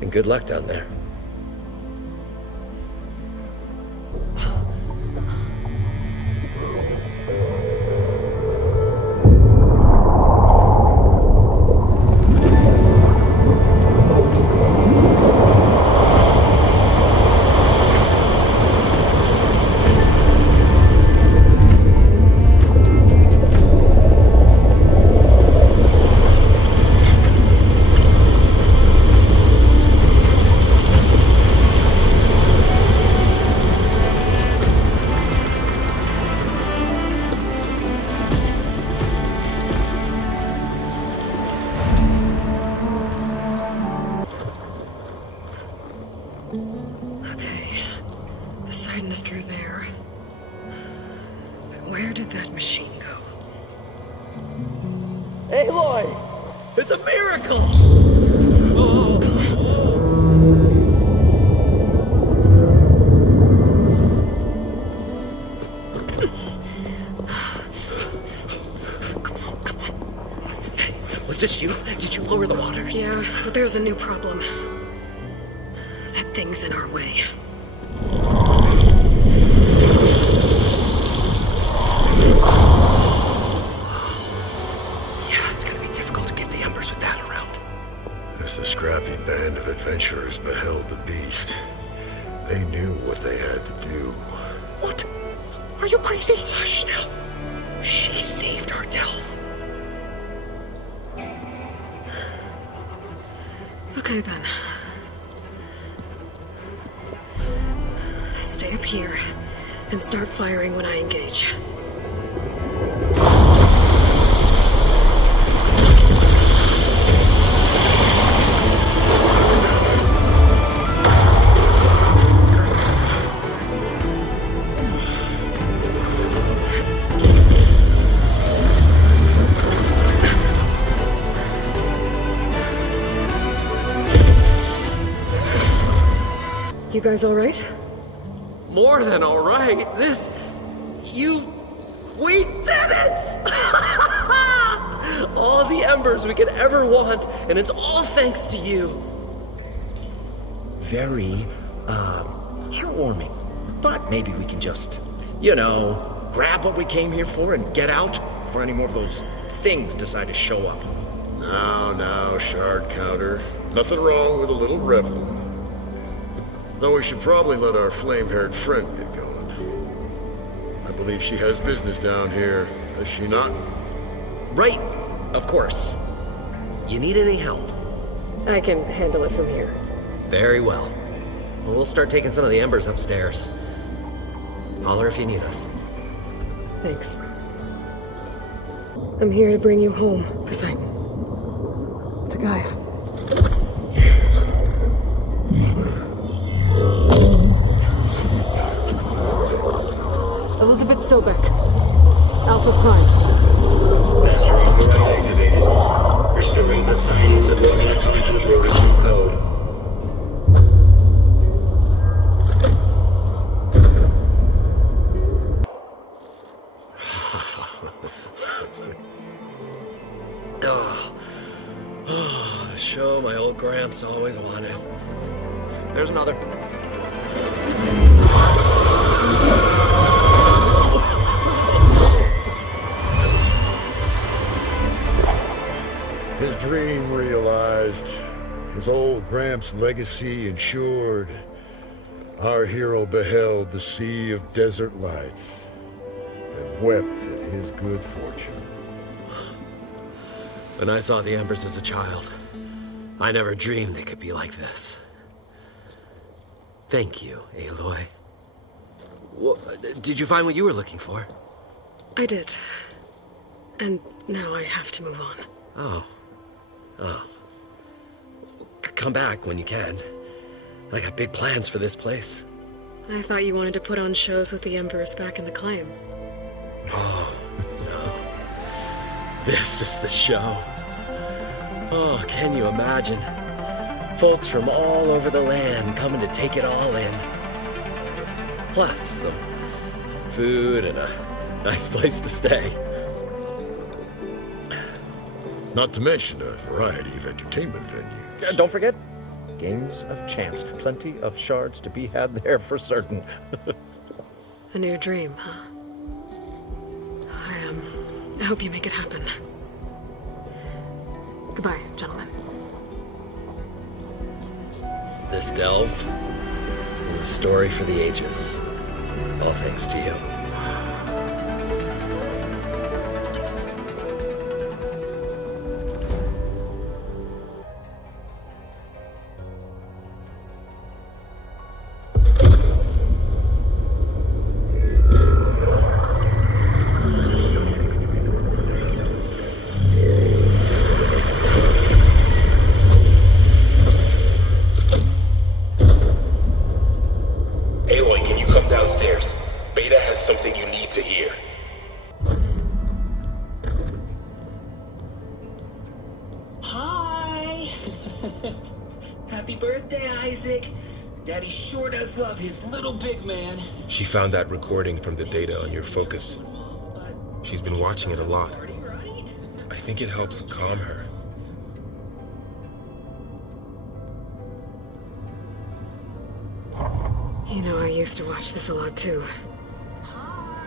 And good luck down there. Where did that machine go? Aloy! It's a miracle! Come on. Hey, was this you? Did you lower the waters? Yeah, but there's a new problem. That thing's in our way. Yeah, it's gonna be difficult to get the embers with that around. As the scrappy band of adventurers beheld the beast, they knew what they had to do. What? Are you crazy? Hush now. She saved our Delph. Okay then. Stay up here and start firing when I engage. You guys all right? More than all right. We did it! All the embers we could ever want, and it's all thanks to you. Very, heartwarming. But maybe we can just, grab what we came here for and get out before any more of those things decide to show up. Now, shard counter. Nothing wrong with a little revel. Though we should probably let our flame-haired friend get going. I believe she has business down here, does she not? Right, of course. You need any help? I can handle it from here. Very well. We'll start taking some of the embers upstairs. Holler if you need us. Thanks. I'm here to bring you home, Poseidon. To Gaia. Elizabeth Sobek. Alpha Prime. Master override activated. Restoring the science of the constant protocol code. Show my old Gramps always wanted. There's another. His dream realized, his old Gramps' legacy ensured. Our hero beheld the sea of desert lights and wept at his good fortune. When I saw the embers as a child, I never dreamed they could be like this. Thank you, Aloy. Did you find what you were looking for? I did. And now I have to move on. Oh. Come back when you can. I got big plans for this place. I thought you wanted to put on shows with the Embers back in the claim. Oh, no. This is the show. Oh, can you imagine? Folks from all over the land coming to take it all in. Plus some food and a nice place to stay. Not to mention a variety of entertainment venues. Don't forget, games of chance. Plenty of shards to be had there for certain. A new dream, huh? I hope you make it happen. Goodbye, gentlemen. This delve is a story for the ages. All thanks to you. Daddy sure does love his little big man. She found that recording from the data on your focus. She's been watching it a lot. I think it helps calm her. You know, I used to watch this a lot too.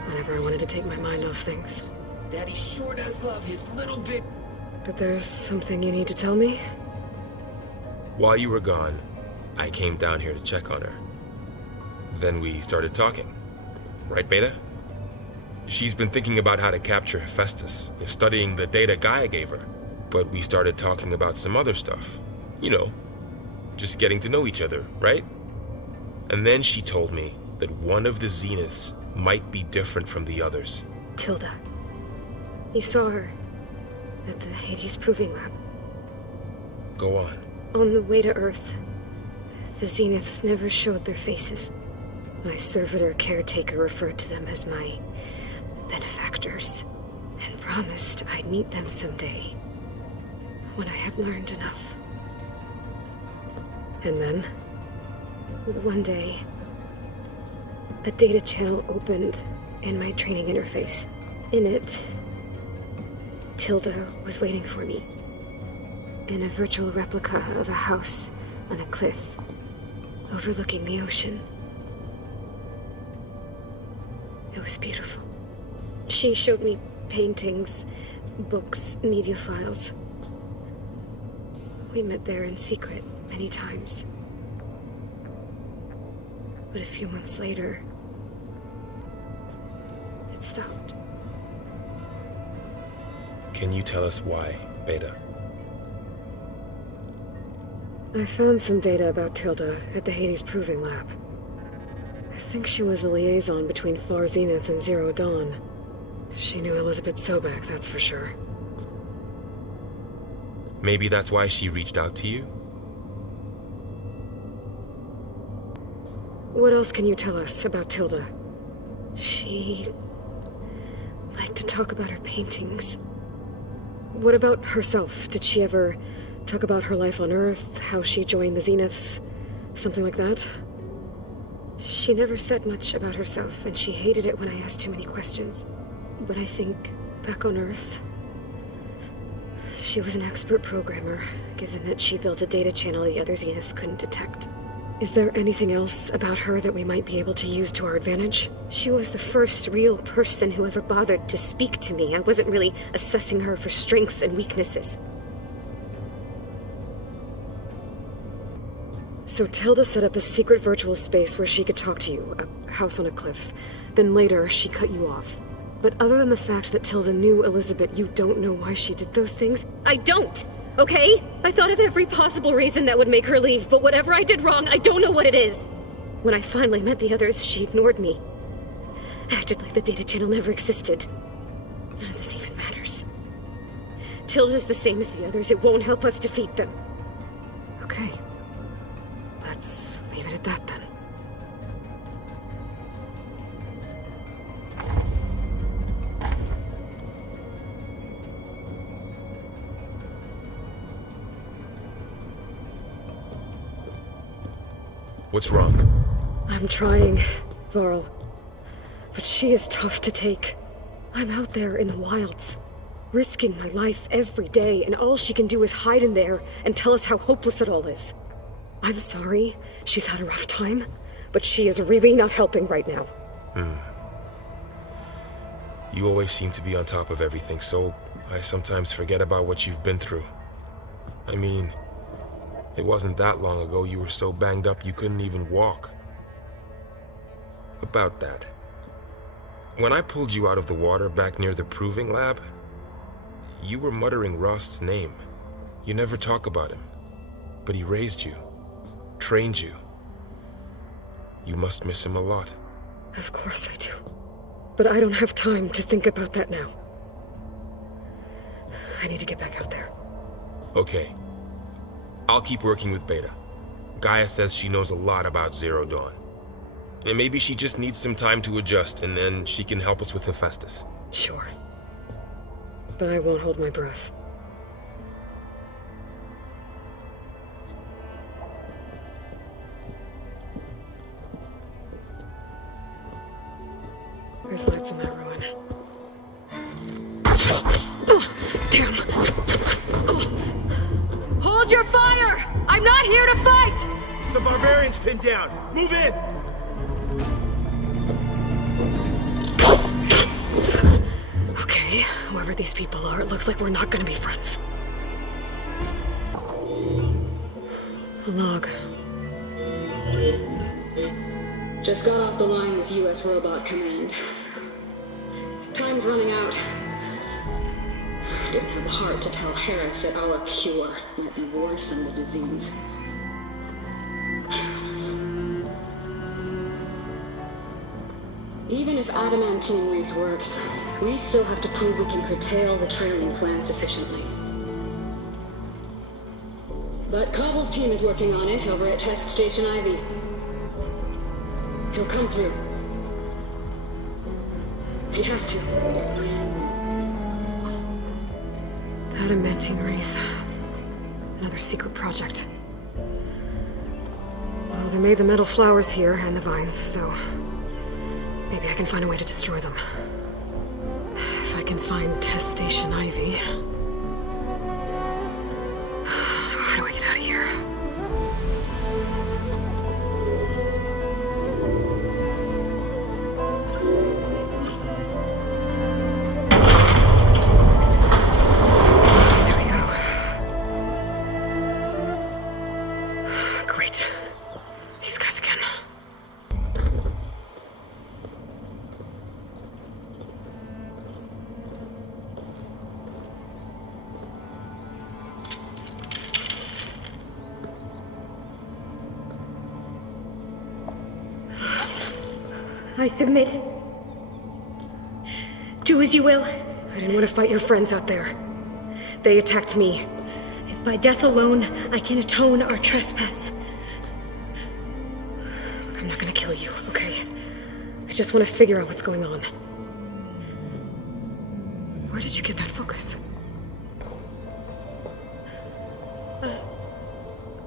Whenever I wanted to take my mind off things. Daddy sure does love his little big... But there's something you need to tell me? While you were gone, I came down here to check on her. Then we started talking. Right, Beta? She's been thinking about how to capture Hephaestus, studying the data Gaia gave her. But we started talking about some other stuff. You know, just getting to know each other, right? And then she told me that one of the Zeniths might be different from the others. Tilda. You saw her at the Hades Proving Lab. Go on. On the way to Earth, the Zeniths never showed their faces. My servitor caretaker referred to them as my benefactors, and promised I'd meet them someday, when I had learned enough. And then, One day, a data channel opened in my training interface. In it, Tilda was waiting for me. In a virtual replica of a house on a cliff, overlooking the ocean. It was beautiful. She showed me paintings, books, media files. We met there in secret many times. But a few months later, it stopped. Can you tell us why, Beta? I found some data about Tilda at the Hades Proving Lab. I think she was a liaison between Far Zenith and Zero Dawn. She knew Elizabeth Sobek, that's for sure. Maybe that's why she reached out to you? What else can you tell us about Tilda? She liked to talk about her paintings. What about herself? Did she ever talk about her life on Earth, how she joined the Zeniths, something like that? She never said much about herself, and she hated it when I asked too many questions. But I think, back on Earth, she was an expert programmer, given that she built a data channel the other Zeniths couldn't detect. Is there anything else about her that we might be able to use to our advantage? She was the first real person who ever bothered to speak to me. I wasn't really assessing her for strengths and weaknesses. So Tilda set up a secret virtual space where she could talk to you, a house on a cliff. Then later, she cut you off. But other than the fact that Tilda knew Elizabeth, you don't know why she did those things? I don't! Okay? I thought of every possible reason that would make her leave, but whatever I did wrong, I don't know what it is. When I finally met the others, she ignored me. Acted like the data channel never existed. None of this even matters. Tilda's the same as the others. It won't help us defeat them. Okay. Let's leave it at that then. What's wrong? I'm trying, Varl. But she is tough to take. I'm out there in the wilds, risking my life every day, and all she can do is hide in there and tell us how hopeless it all is. I'm sorry, she's had a rough time, but she is really not helping right now. You always seem to be on top of everything, so I sometimes forget about what you've been through. I mean, it wasn't that long ago you were so banged up you couldn't even walk. About that. When I pulled you out of the water back near the Proving Lab, you were muttering Rost's name. You never talk about him. But he raised you, trained you. You must miss him a lot. Of course I do. But I don't have time to think about that now. I need to get back out there. Okay. I'll keep working with Beta. Gaia says she knows a lot about Zero Dawn. And maybe she just needs some time to adjust, and then she can help us with Hephaestus. Sure. But I won't hold my breath. There's lights in that ruin. Oh, damn! Oh. Hold your fire! I'm not here to fight! The barbarian's pinned down. Move in! Okay, whoever these people are, it looks like we're not gonna be friends. A log. Just got off the line with U.S. Robot Command. Time's running out. Didn't have the heart to tell Harris that our cure might be worse than the disease. Even if adamantine wreath works, we still have to prove we can curtail the trailing plants efficiently. But Cobble's team is working on it over at Test Station Ivy. He'll come through. He has to. Adamantine wreath. Another secret project. Well, they made the metal flowers here and the vines, so maybe I can find a way to destroy them. If I can find Test Station Ivy. How do I get out of here? I submit. Do as you will. I didn't want to fight your friends out there. They attacked me. If by death alone I can atone our trespass. I'm not gonna kill you, okay? I just want to figure out what's going on. Where did you get that focus?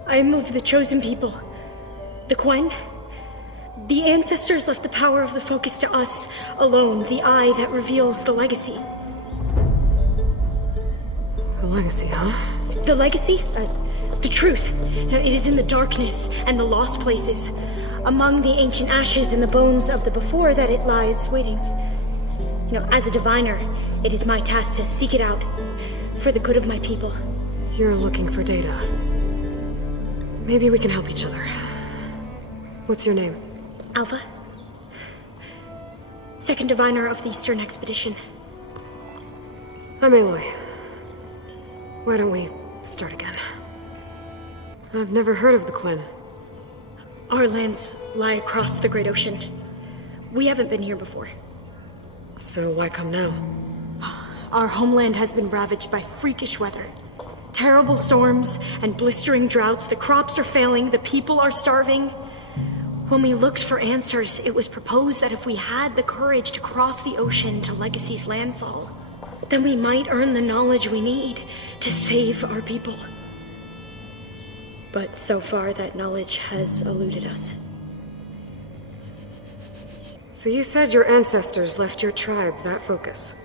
I am of the chosen people. The Quen. The ancestors left the power of the focus to us alone, the eye that reveals the legacy. The legacy, huh? The legacy? The truth. It is in the darkness and the lost places, among the ancient ashes and the bones of the before that it lies waiting. As a diviner, it is my task to seek it out for the good of my people. You're looking for data. Maybe we can help each other. What's your name? Alpha. Second diviner of the Eastern Expedition. I'm Aloy. Why don't we start again? I've never heard of the Quen. Our lands lie across the Great Ocean. We haven't been here before. So why come now? Our homeland has been ravaged by freakish weather. Terrible storms and blistering droughts. The crops are failing, the people are starving. When we looked for answers, it was proposed that if we had the courage to cross the ocean to Legacy's landfall, then we might earn the knowledge we need to save our people. But so far, that knowledge has eluded us. So you said your ancestors left your tribe that focus?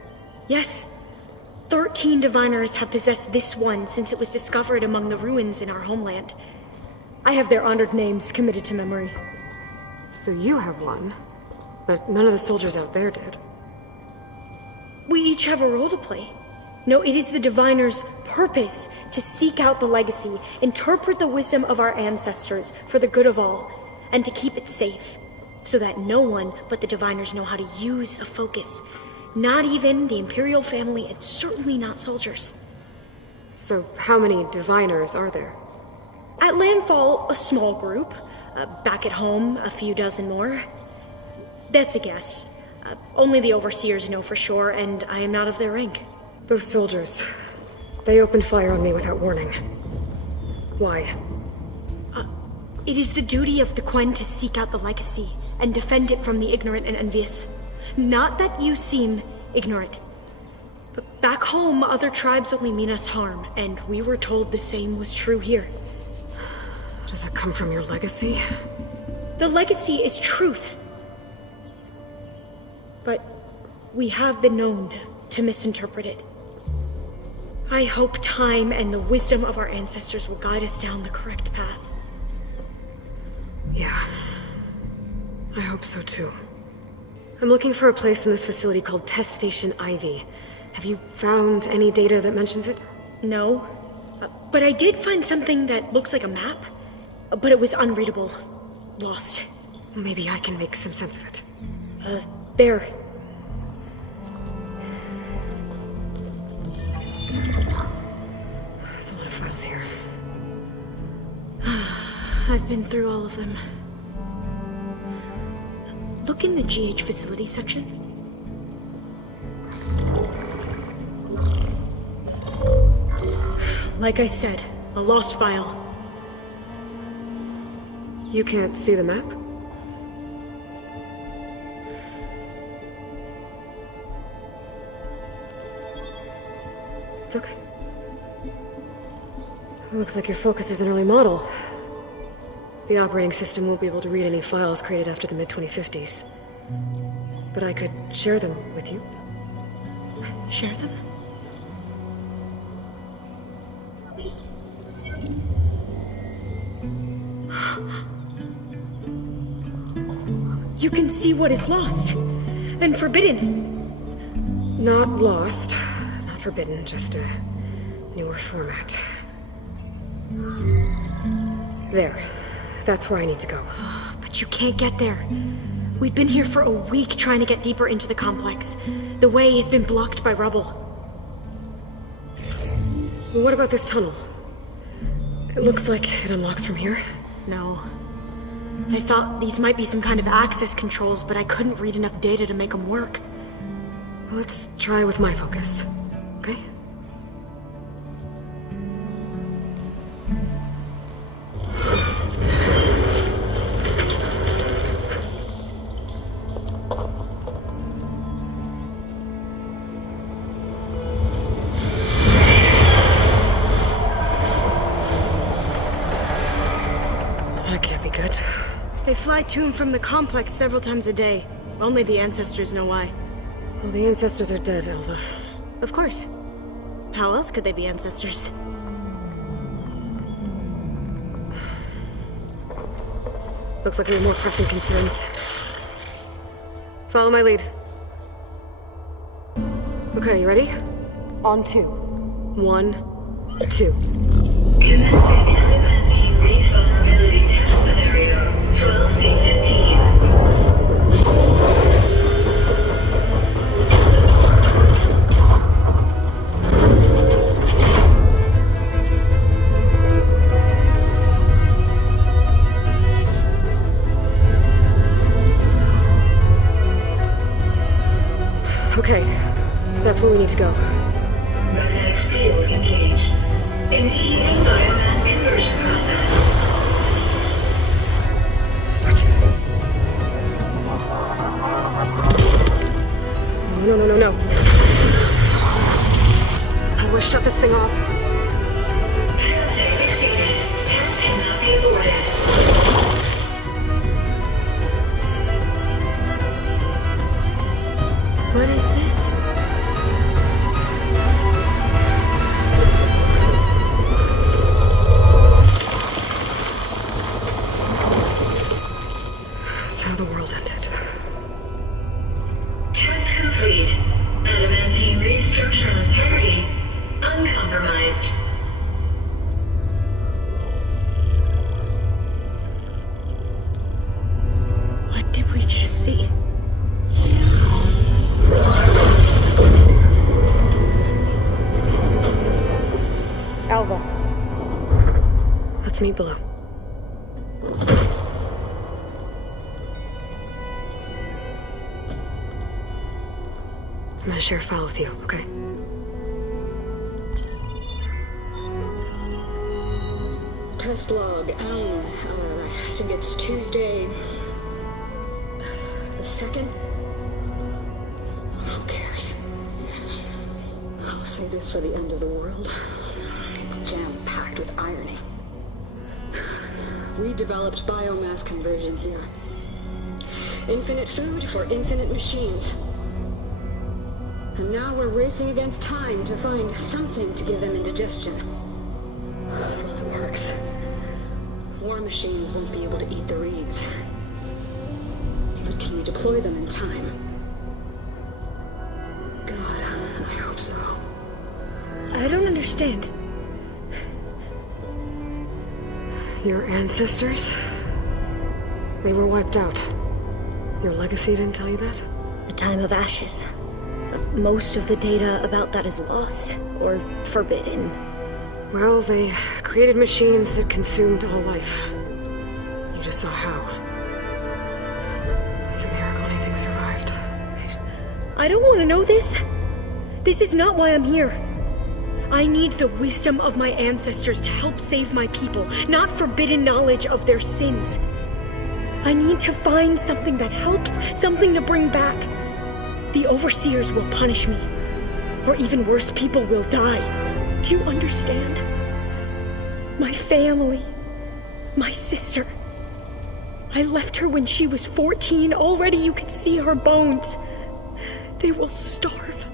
Yes. 13 diviners have possessed this one since it was discovered among the ruins in our homeland. I have their honored names committed to memory. So you have one, but none of the soldiers out there did. We each have a role to play. No, it is the diviner's purpose to seek out the legacy, interpret the wisdom of our ancestors for the good of all, and to keep it safe, so that no one but the diviners know how to use a focus. Not even the Imperial family, and certainly not soldiers. So how many diviners are there? At landfall, a small group. Back at home, a few dozen more. That's a guess. Only the overseers know for sure, and I am not of their rank. Those soldiers, they opened fire on me without warning. Why? It is the duty of the Quen to seek out the legacy and defend it from the ignorant and envious. Not that you seem ignorant. But back home, other tribes only mean us harm, and we were told the same was true here. Does that come from your legacy? The legacy is truth. But we have been known to misinterpret it. I hope time and the wisdom of our ancestors will guide us down the correct path. Yeah. I hope so too. I'm looking for a place in this facility called Test Station Ivy. Have you found any data that mentions it? No. But I did find something that looks like a map. But it was unreadable. Lost. Maybe I can make some sense of it. There. There's a lot of files here. I've been through all of them. Look in the GH facility section. Like I said, a lost file. You can't see the map? It's okay. It looks like your focus is an early model. The operating system won't be able to read any files created after the mid-2050s. But I could share them with you. Share them? You can see what is lost. And forbidden. Not lost. Not forbidden, just a newer format. There. That's where I need to go. But you can't get there. We've been here for a week trying to get deeper into the complex. The way has been blocked by rubble. What about this tunnel? It looks like it unlocks from here. No. I thought these might be some kind of access controls, but I couldn't read enough data to make them work. Let's try with my focus, okay? That can't be good. They fly to and from the complex several times a day. Only the ancestors know why. Well, the ancestors are dead, Alva. Of course. How else could they be ancestors? Looks like we have more pressing concerns. Follow my lead. Okay, you ready? On 2. 1, 2. Commencing adamantine reef vulnerability test scenario 12C15. Okay, that's where we need to go. Magnetic field engaged. Initiating biomass conversion process. No. How do I shut this thing off? Failsafe exceeded. Test cannot be aborted. What is this? That's how the world ended. Test complete. Adamantine reef structural integrity uncompromised. What did we just see? Alva. Let's meet below. I'm gonna share a file with you, okay? Test log, Allen. I think it's Tuesday the 2nd. Who cares? I'll say this for the end of the world. It's jam-packed with irony. We developed biomass conversion here. Infinite food for infinite machines. And now we're racing against time to find something to give them indigestion. Well, it works. War machines won't be able to eat the reeds. But can we deploy them in time? God, I hope so. I don't understand. Your ancestors? They were wiped out. Your legacy didn't tell you that? The time of ashes. But most of the data about that is lost, or forbidden. Well, they created machines that consumed all life. You just saw how. It's a miracle anything survived. I don't want to know this. This is not why I'm here. I need the wisdom of my ancestors to help save my people, not forbidden knowledge of their sins. I need to find something that helps, something to bring back. The overseers will punish me. Or even worse, people will die. Do you understand? My family, my sister, I left her when she was 14. Already you could see her bones. They will starve.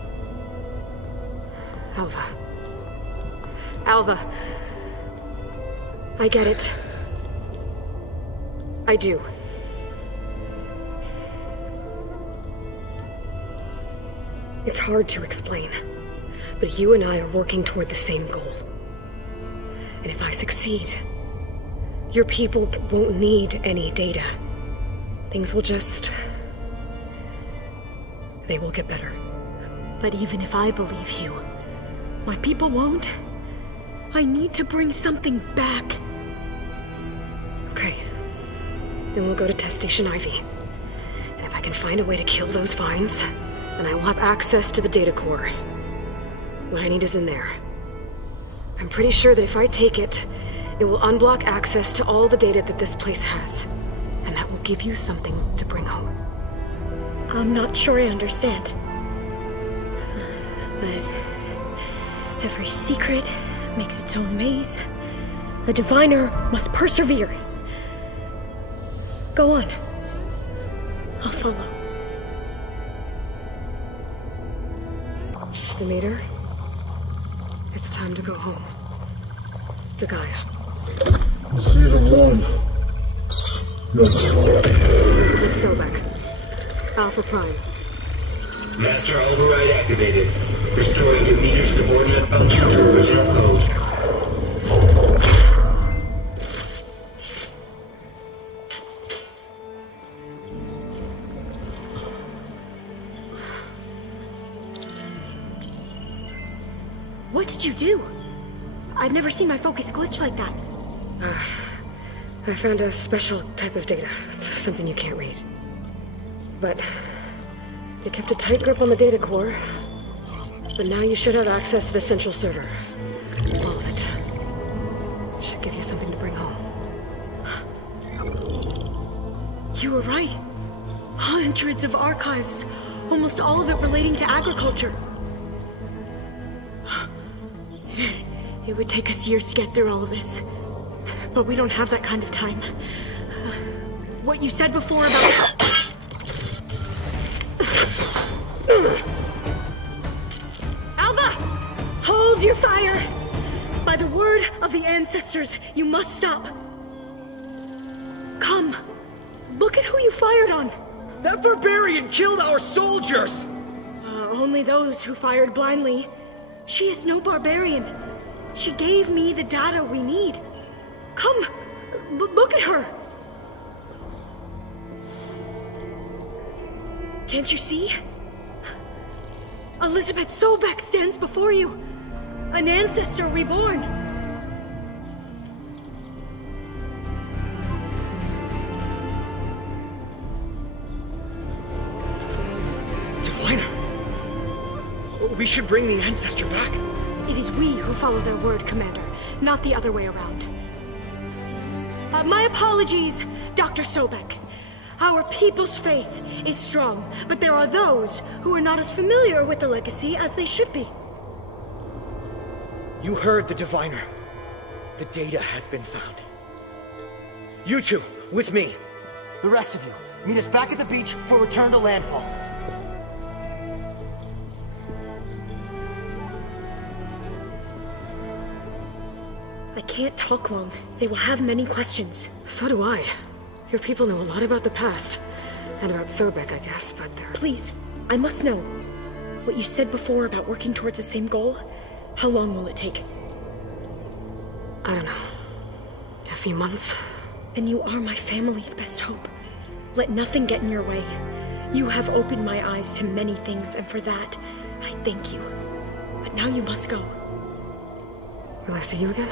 Alva. Alva. I get it. I do. It's hard to explain, but you and I are working toward the same goal. And if I succeed, your people won't need any data. Things will just... they will get better. But even if I believe you, my people won't. I need to bring something back. Okay. Then we'll go to Test Station Ivy. And if I can find a way to kill those vines, then I will have access to the data core. What I need is in there. I'm pretty sure that if I take it, it will unblock access to all the data that this place has. And that will give you something to bring home. I'm not sure I understand. But every secret makes its own maze. A diviner must persevere. Go on. I'll follow. Demeter, it's time to go home. To Gaia. Elizabeth Sobek. Alpha Prime. Master override activated. Restoring Demeter subordinate function to original code. What did you do? I've never seen my focus glitch like that. I found a special type of data. It's something you can't read. But you kept a tight grip on the data core. But now you should have access to the central server. All of it. Should give you something to bring home. You were right. Hundreds of archives. Almost all of it relating to agriculture. It would take us years to get through all of this. But we don't have that kind of time. What you said before about... Alva! Hold your fire! By the word of the ancestors, you must stop. Come. Look at who you fired on. That barbarian killed our soldiers! Only those who fired blindly. She is no barbarian. She gave me the data we need. Come, look at her. Can't you see? Elizabeth Sobek stands before you. An ancestor reborn. Diviner! We should bring the ancestor back. It is we who follow their word, Commander, not the other way around. My apologies, Dr. Sobek. Our people's faith is strong, but there are those who are not as familiar with the legacy as they should be. You heard the diviner. The data has been found. You two, with me. The rest of you, meet us back at the beach for return to landfall. I can't talk long. They will have many questions. So do I. Your people know a lot about the past. And about Sobek, I guess, but they're... Please, I must know. What you said before about working towards the same goal, how long will it take? I don't know. A few months? Then you are my family's best hope. Let nothing get in your way. You have opened my eyes to many things, and for that, I thank you. But now you must go. Will I see you again?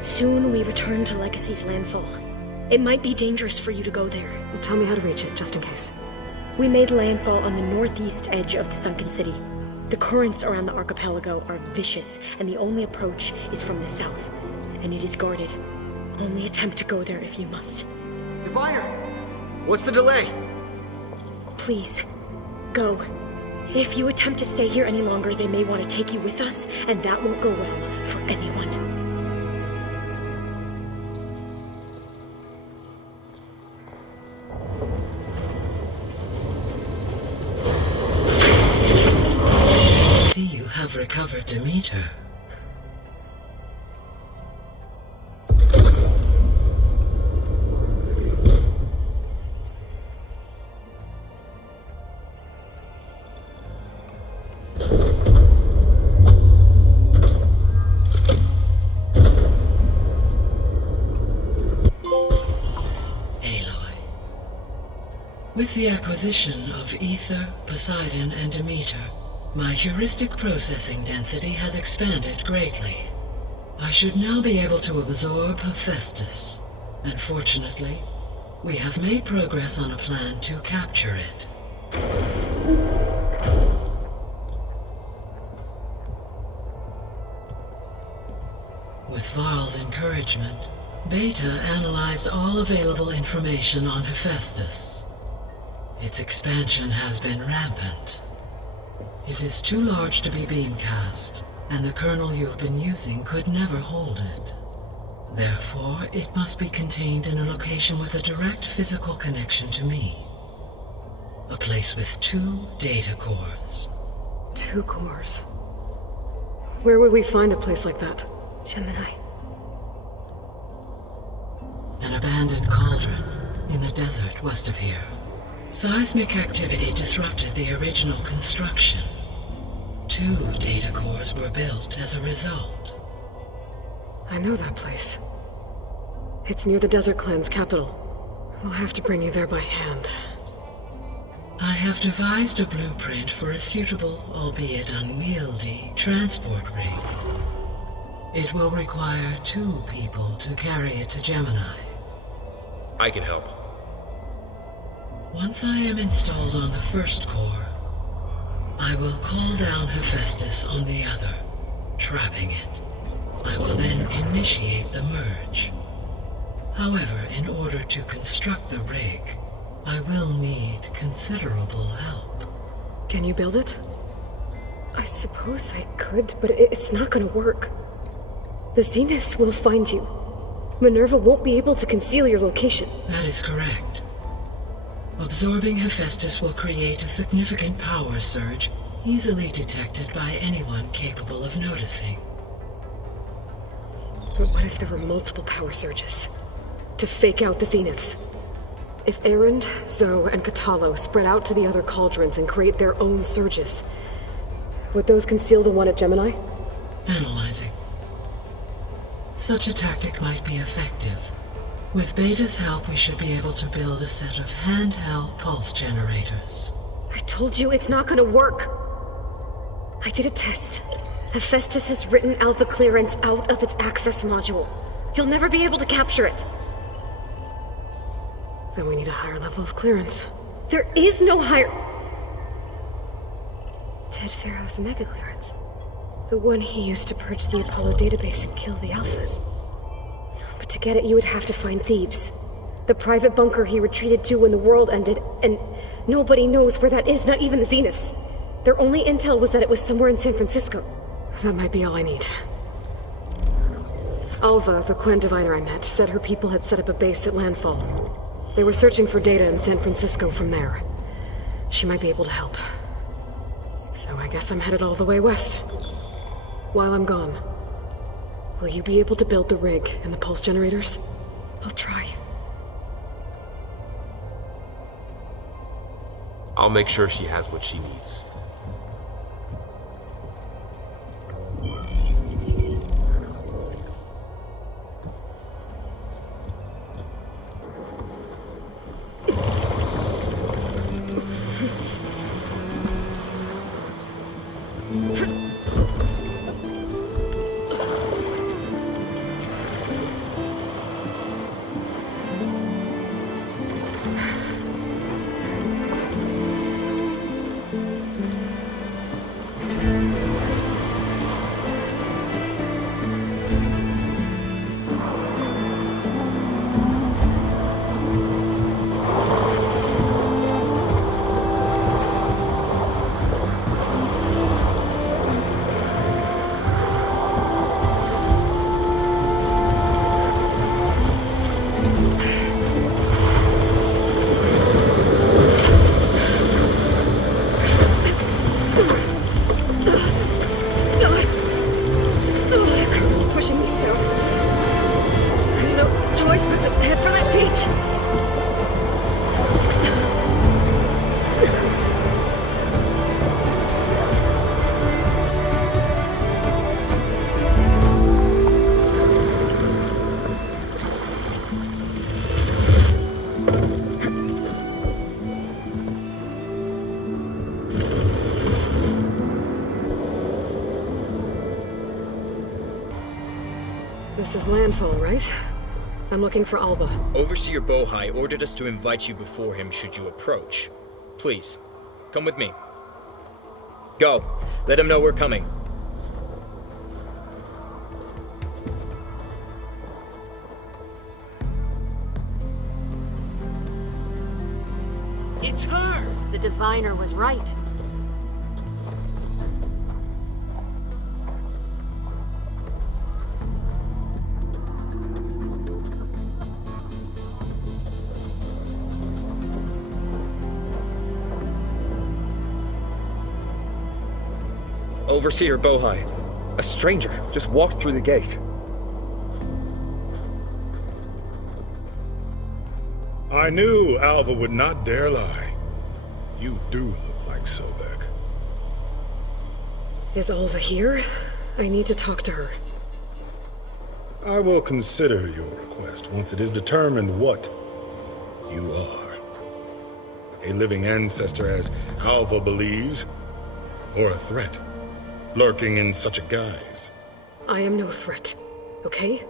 Soon we return to Legacy's landfall. It might be dangerous for you to go there. Well, tell me how to reach it, just in case. We made landfall on the northeast edge of the sunken city. The currents around the archipelago are vicious, and the only approach is from the south. And it is guarded. Only attempt to go there if you must. Diviner! What's the delay? Please, go. If you attempt to stay here any longer, they may want to take you with us, and that won't go well for anyone. Demeter. With the acquisition of Ether, Poseidon, and Demeter, my heuristic processing density has expanded greatly. I should now be able to absorb Hephaestus, and fortunately, we have made progress on a plan to capture it. With Varl's encouragement, Beta analyzed all available information on Hephaestus. Its expansion has been rampant. It is too large to be beamcast, and the kernel you've been using could never hold it. Therefore, it must be contained in a location with a direct physical connection to me. A place with 2 data cores. 2 cores? Where would we find a place like that? Gemini. An abandoned cauldron in the desert west of here. Seismic activity disrupted the original construction. 2 data cores were built as a result. I know that place. It's near the Desert Clan's capital. We'll have to bring you there by hand. I have devised a blueprint for a suitable, albeit unwieldy, transport rig. It will require 2 people to carry it to Gemini. I can help. Once I am installed on the first core, I will call down Hephaestus on the other, trapping it. I will then initiate the merge. However, in order to construct the rig, I will need considerable help. Can you build it? I suppose I could, but it's not gonna work. The Zeniths will find you. Minerva won't be able to conceal your location. That is correct. Absorbing Hephaestus will create a significant power surge, easily detected by anyone capable of noticing. But what if there were multiple power surges? To fake out the Zeniths? If Erend, Zoe, and Katalo spread out to the other cauldrons and create their own surges, would those conceal the one at Gemini? Analyzing. Such a tactic might be effective. With Beta's help, we should be able to build a set of handheld pulse generators. I told you it's not gonna work. I did a test. Hephaestus has written Alpha clearance out of its access module. You'll never be able to capture it. Then we need a higher level of clearance. There is no higher... Ted Pharaoh's mega clearance. The one he used to purge the Apollo database and kill the Alphas. But to get it, you would have to find Thebes. The private bunker he retreated to when the world ended, and nobody knows where that is, not even the Zeniths. Their only intel was that it was somewhere in San Francisco. That might be all I need. Alva, the Quen diviner I met, said her people had set up a base at landfall. They were searching for data in San Francisco from there. She might be able to help. So I guess I'm headed all the way west. While I'm gone, will you be able to build the rig and the pulse generators? I'll try. I'll make sure she has what she needs. Head for that beach! This is landfall, right? I'm looking for Alva. Overseer Bohai ordered us to invite you before him should you approach. Please, come with me. Go. Let him know we're coming. It's her! The diviner was right. Overseer Bohai. A stranger just walked through the gate. I knew Alva would not dare lie. You do look like Sobek. Is Alva here? I need to talk to her. I will consider your request once it is determined what you are. A living ancestor, as Alva believes, or a threat, lurking in such a guise. I am no threat, okay?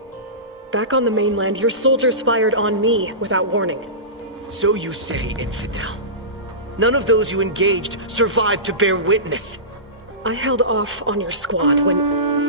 Back on the mainland, your soldiers fired on me without warning. So you say, infidel. None of those you engaged survived to bear witness. I held off on your squad when...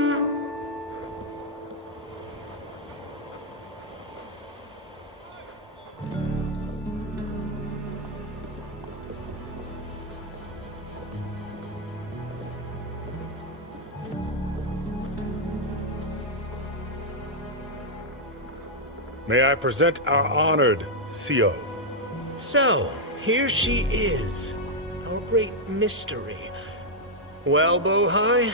May I present our honored CO. So, here she is. Our great mystery. Well, Bohai,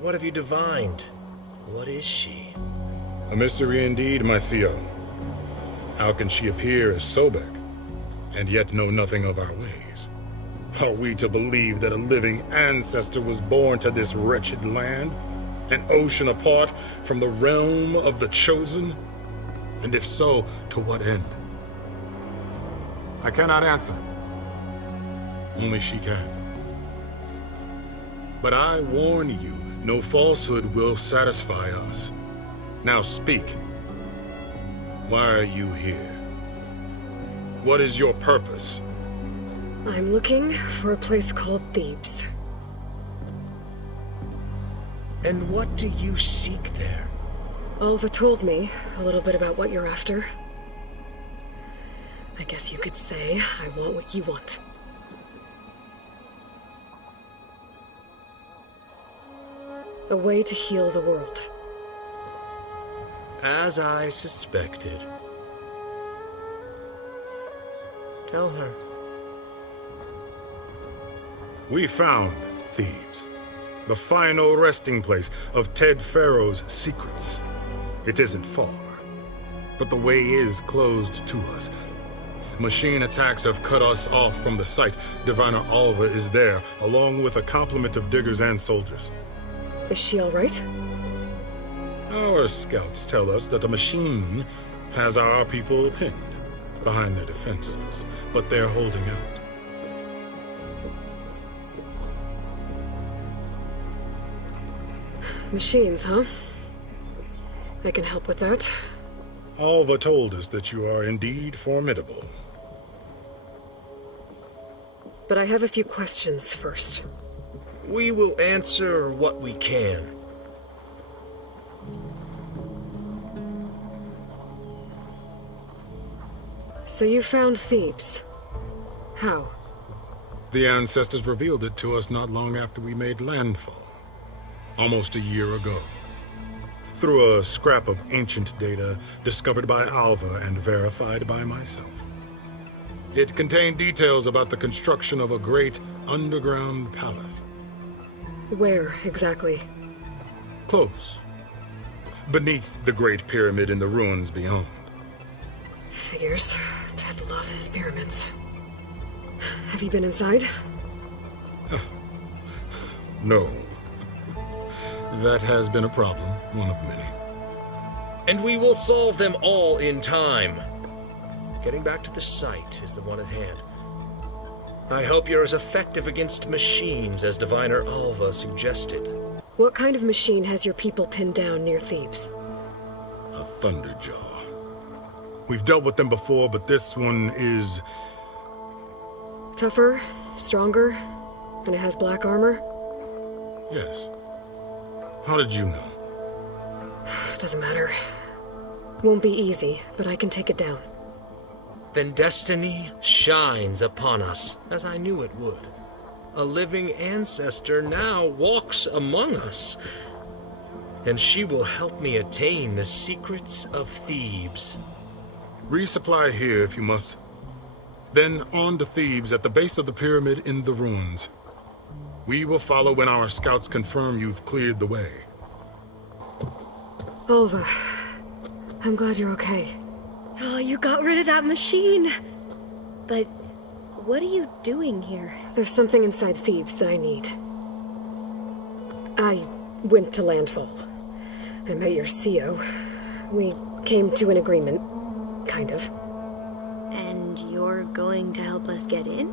what have you divined? What is she? A mystery indeed, my CO. How can she appear as Sobek, and yet know nothing of our ways? Are we to believe that a living ancestor was born to this wretched land, an ocean apart from the realm of the Chosen? And if so, to what end? I cannot answer. Only she can. But I warn you, no falsehood will satisfy us. Now speak. Why are you here? What is your purpose? I'm looking for a place called Thebes. And what do you seek there? Alva told me a little bit about what you're after. I guess you could say I want what you want. A way to heal the world. As I suspected. Tell her. We found Thebes, the final resting place of Ted Pharaoh's secrets. It isn't far, but the way is closed to us. Machine attacks have cut us off from the site. Diviner Alva is there, along with a complement of diggers and soldiers. Is she all right? Our scouts tell us that the machine has our people pinned behind their defenses, but they're holding out. Machines, huh? I can help with that. Alva told us that you are indeed formidable. But I have a few questions first. We will answer what we can. So you found Thebes. How? The ancestors revealed it to us not long after we made landfall. Almost a year ago. Through a scrap of ancient data discovered by Alva and verified by myself. It contained details about the construction of a great underground palace. Where, exactly? Close. Beneath the Great Pyramid in the ruins beyond. Figures. Ted loves his pyramids. Have you been inside? No. That has been a problem, one of many. And we will solve them all in time. Getting back to the site is the one at hand. I hope you're as effective against machines as Diviner Alva suggested. What kind of machine has your people pinned down near Thebes? A Thunderjaw. We've dealt with them before, but this one is... Tougher, stronger, and it has black armor? Yes. How did you know? Doesn't matter. Won't be easy, but I can take it down. Then destiny shines upon us, as I knew it would. A living ancestor now walks among us, and she will help me attain the secrets of Thebes. Resupply here if you must. Then on to Thebes at the base of the pyramid in the ruins. We will follow when our scouts confirm you've cleared the way. Alva, I'm glad you're okay. Oh, you got rid of that machine. But what are you doing here? There's something inside Thebes that I need. I went to landfall. I met your CO. We came to an agreement, kind of. And you're going to help us get in?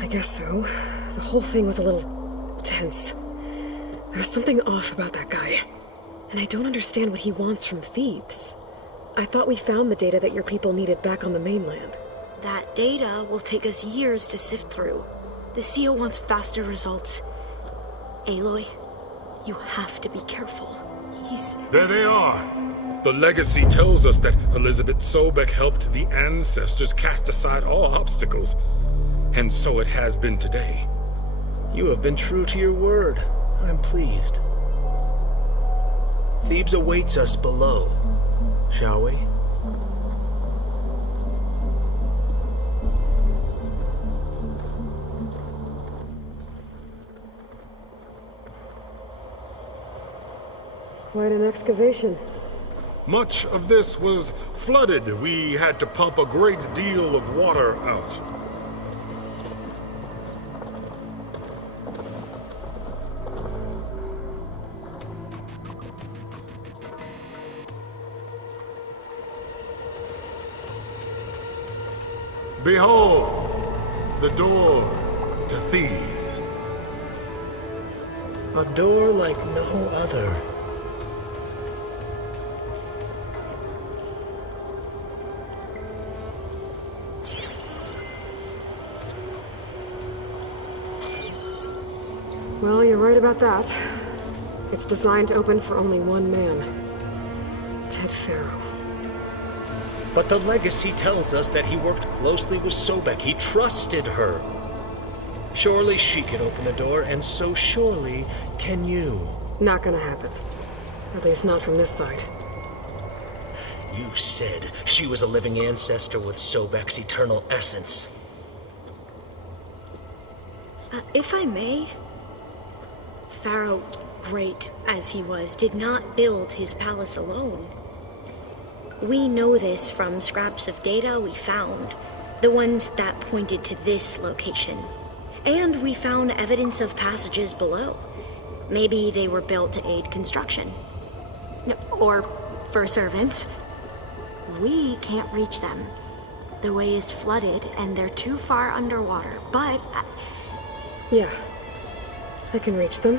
I guess so. The whole thing was a little tense. There's something off about that guy. And I don't understand what he wants from Thebes. I thought we found the data that your people needed back on the mainland. That data will take us years to sift through. The CO wants faster results. Aloy, you have to be careful. He's... There they are! The legacy tells us that Elizabeth Sobek helped the ancestors cast aside all obstacles. And so it has been today. You have been true to your word. I'm pleased. Thebes awaits us below, shall we? Quite an excavation. Much of this was flooded. We had to pump a great deal of water out. Behold, the door to Thebes. A door like no other. Well, you're right about that. It's designed to open for only one man. Ted Farrow. But the legacy tells us that he worked closely with Sobek. He trusted her. Surely she can open the door, and so surely can you. Not gonna happen. At least not from this side. You said she was a living ancestor with Sobek's eternal essence. If I may, Pharaoh, great as he was, did not build his palace alone. We know this from scraps of data we found, the ones that pointed to this location. And we found evidence of passages below. Maybe they were built to aid construction. Or for servants. We can't reach them. The way is flooded and they're too far underwater, but... Yeah, I can reach them.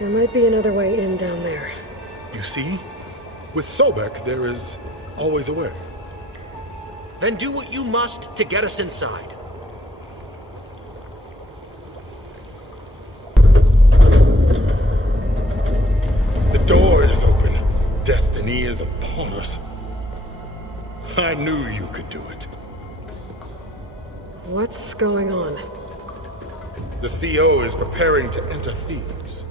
There might be another way in down there. You see? With Sobek, there is always a way. Then do what you must to get us inside. The door is open. Destiny is upon us. I knew you could do it. What's going on? The CO is preparing to enter Thebes.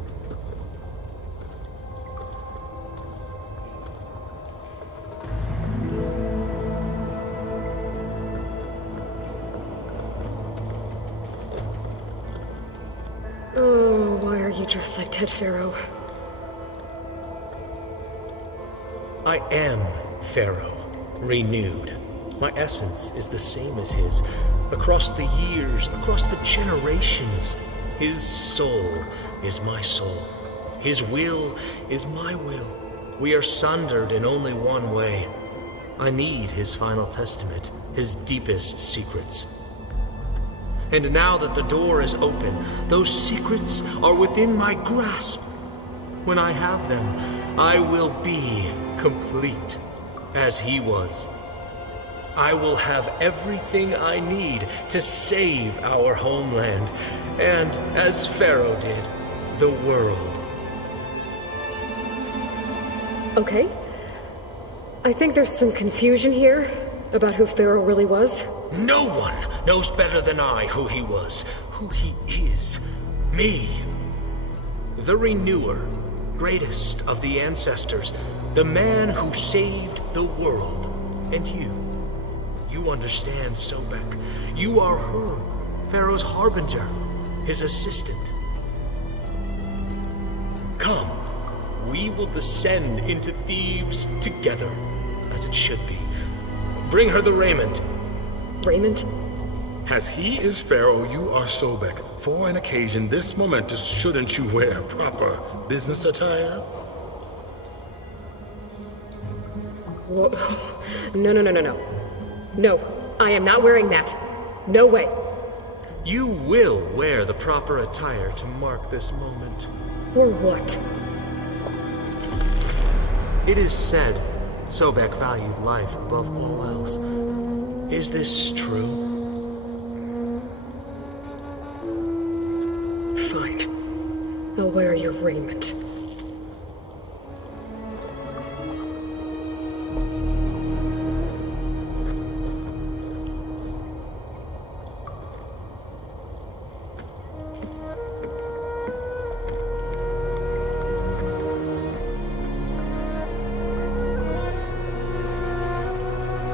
Oh, why are you dressed like Ted Farrow? I am Pharaoh. renewed. My essence is the same as his. Across the years, across the generations, his soul is my soul. His will is my will. We are sundered in only one way. I need his final testament, his deepest secrets. And now that the door is open, those secrets are within my grasp. When I have them, I will be complete, as he was. I will have everything I need to save our homeland, and, as Pharaoh did, the world. Okay. I think there's some confusion here about who Pharaoh really was. No one knows better than I who he was, who he is. Me. The Renewer, greatest of the ancestors, the man who saved the world. And you. You understand, Sobek. You are her, Pharaoh's harbinger, his assistant. Come, we will descend into Thebes together, as it should be. Bring her the raiment. Raiment? As he is Pharaoh, you are Sobek. For an occasion this momentous, shouldn't you wear proper business attire? Whoa. No. No, I am not wearing that. No way. You will wear the proper attire to mark this moment. Or what? It is said Sobek valued life above all else. Is this true? Fine. I'll wear your raiment.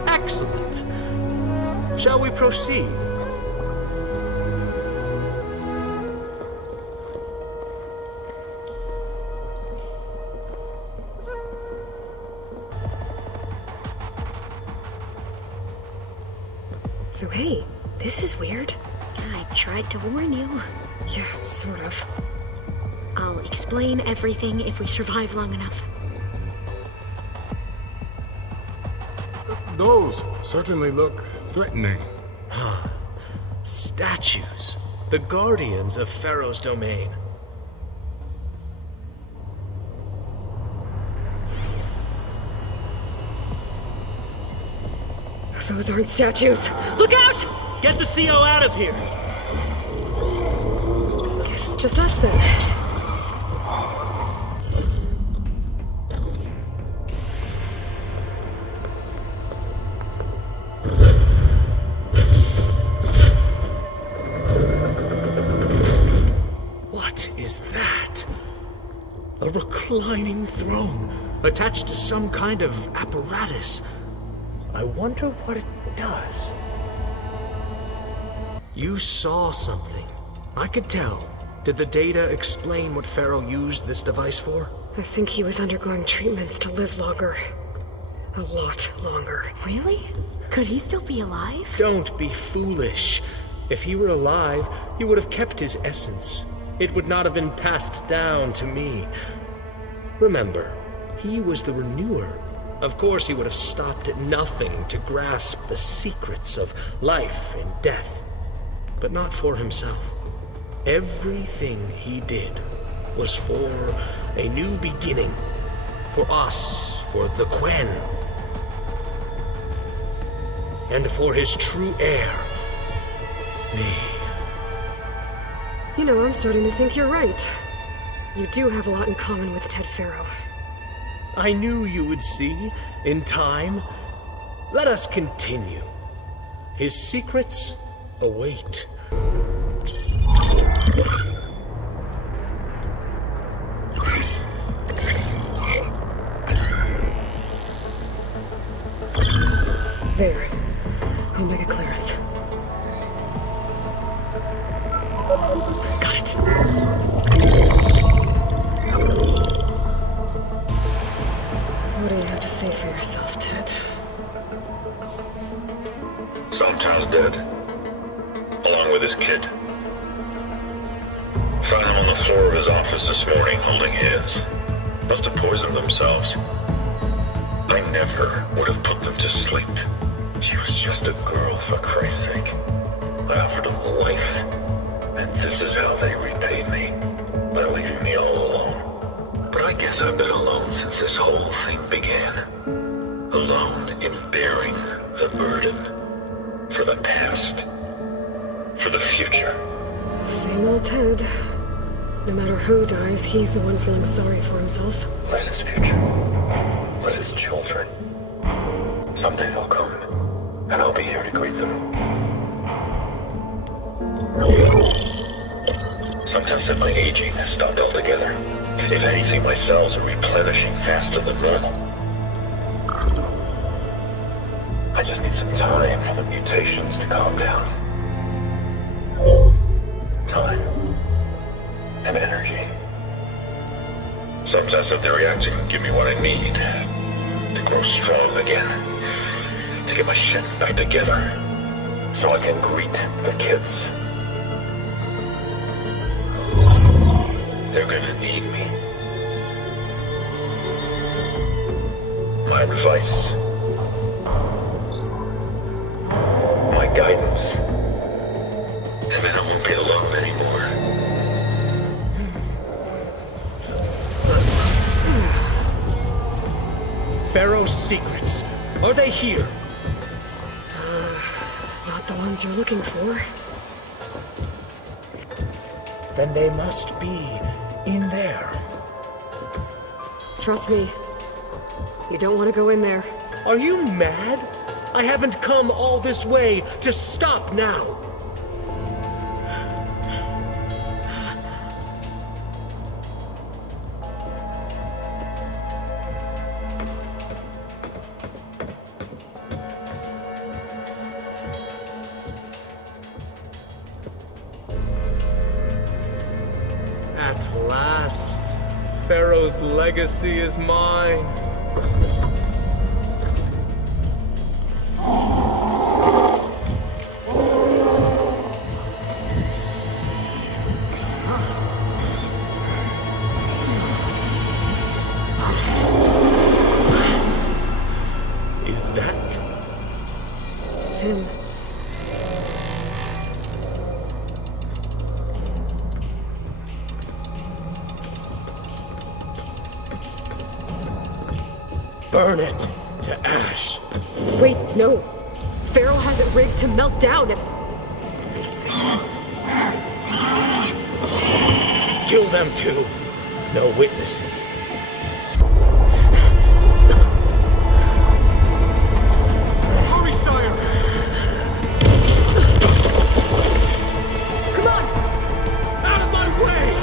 Excellent. Shall we proceed? So hey, this is weird. I tried to warn you. Yeah, sort of. I'll explain everything if we survive long enough. Those certainly look threatening. Statues. The guardians of Pharaoh's domain. Those aren't statues. Look out! Get the CO out of here! Guess it's just us then. What is that? A reclining throne, attached to some kind of apparatus. I wonder what it does. You saw something. I could tell. Did the data explain what Pharaoh used this device for? I think he was undergoing treatments to live longer. A lot longer. Really? Could he still be alive? Don't be foolish. If he were alive, he would have kept his essence. It would not have been passed down to me. Remember, he was the Renewer. Of course he would have stopped at nothing to grasp the secrets of life and death. But not for himself. Everything he did was for a new beginning. For us, for the Quen. And for his true heir, me. You know, I'm starting to think you're right. You do have a lot in common with Ted Pharaoh. I knew you would see, in time. Let us continue. His secrets await. There. Omega clearance. Got it. What do you have to say for yourself, Ted? Sometimes dead. Along with his kid. Found him on the floor of his office this morning, holding hands. Must have poisoned themselves. I never would have put them to sleep. She was just a girl, for Christ's sake. I offered them life. And this is how they repaid me. By leaving me all alone. But I guess I've been alone since this whole thing began. Alone in bearing the burden. For the past. For the future. Same old Ted. No matter who dies, he's the one feeling sorry for himself. Liz's future. Liz's children. Someday they'll come. And I'll be here to greet them. Sometimes that my aging has stopped altogether. If anything, my cells are replenishing faster than normal. I just need some time for the mutations to calm down. Time. And energy. Sometimes if they react to give me what I need. To grow strong again. To get my shit back together. So I can greet the kids. They're gonna need me. My advice. My guidance. And then I won't be alone anymore. Pharaoh's secrets. Are they here? Not the ones you're looking for. Then they must be in there. Trust me. You don't want to go in there. Are you mad? I haven't come all this way to stop now. At last, Pharaoh's legacy is mine. Is that? It's him. Burn it to ash. Wait, no. Pharaoh has it rigged to melt down if... Kill them too. No witnesses. Hurry, sire! Come on! Out of my way!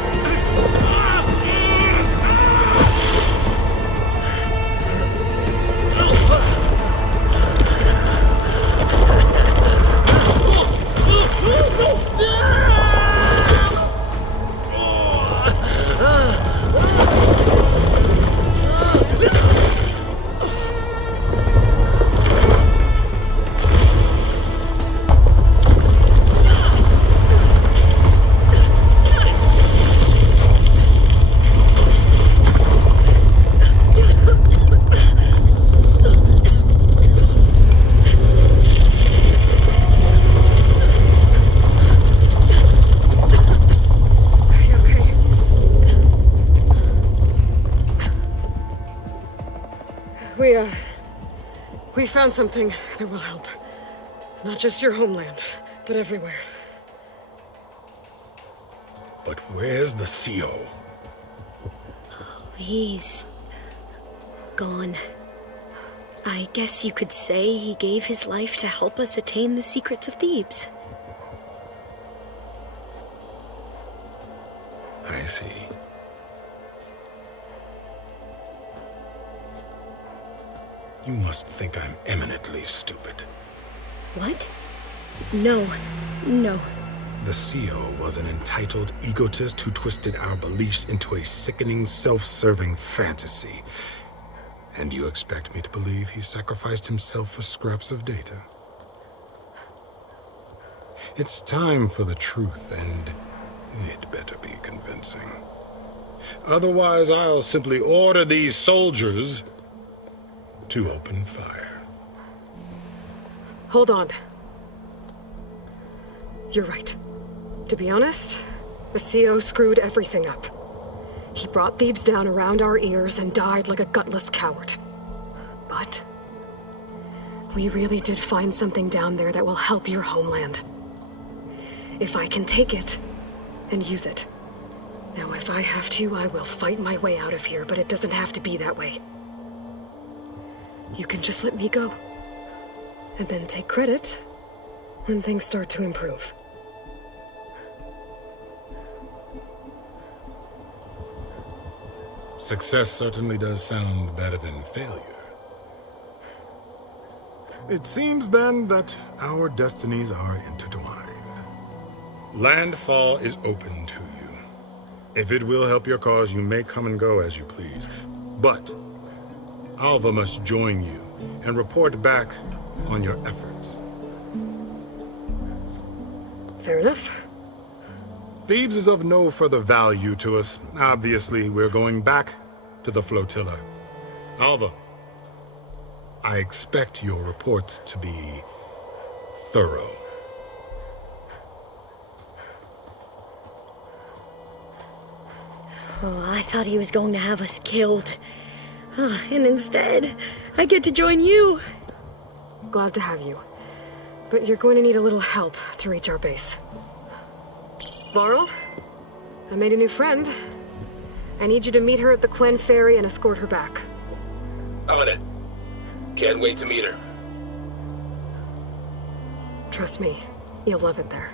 We found something that will help. Not just your homeland, but everywhere. But where's the CO? He's gone. I guess you could say he gave his life to help us attain the secrets of Thebes. I see. You must think I'm eminently stupid. What? No. The CO was an entitled egotist who twisted our beliefs into a sickening, self-serving fantasy. And you expect me to believe he sacrificed himself for scraps of data? It's time for the truth, and it better be convincing. Otherwise, I'll simply order these soldiers to open fire. Hold on. You're right. To be honest, the CO screwed everything up. He brought Thebes down around our ears and died like a gutless coward. But we really did find something down there that will help your homeland. If I can take it and use it. Now, if I have to, I will fight my way out of here, but it doesn't have to be that way. You can just let me go. And then take credit when things start to improve. Success certainly does sound better than failure. It seems then that our destinies are intertwined. Landfall is open to you. If it will help your cause, you may come and go as you please. But Alva must join you and report back on your efforts. Fair enough. Thebes is of no further value to us. Obviously, we're going back to the flotilla. Alva, I expect your reports to be thorough. Oh, I thought he was going to have us killed. And instead, I get to join you. Glad to have you. But you're going to need a little help to reach our base. Varl, I made a new friend. I need you to meet her at the Quen Ferry and escort her back. On it. Can't wait to meet her. Trust me, you'll love it there.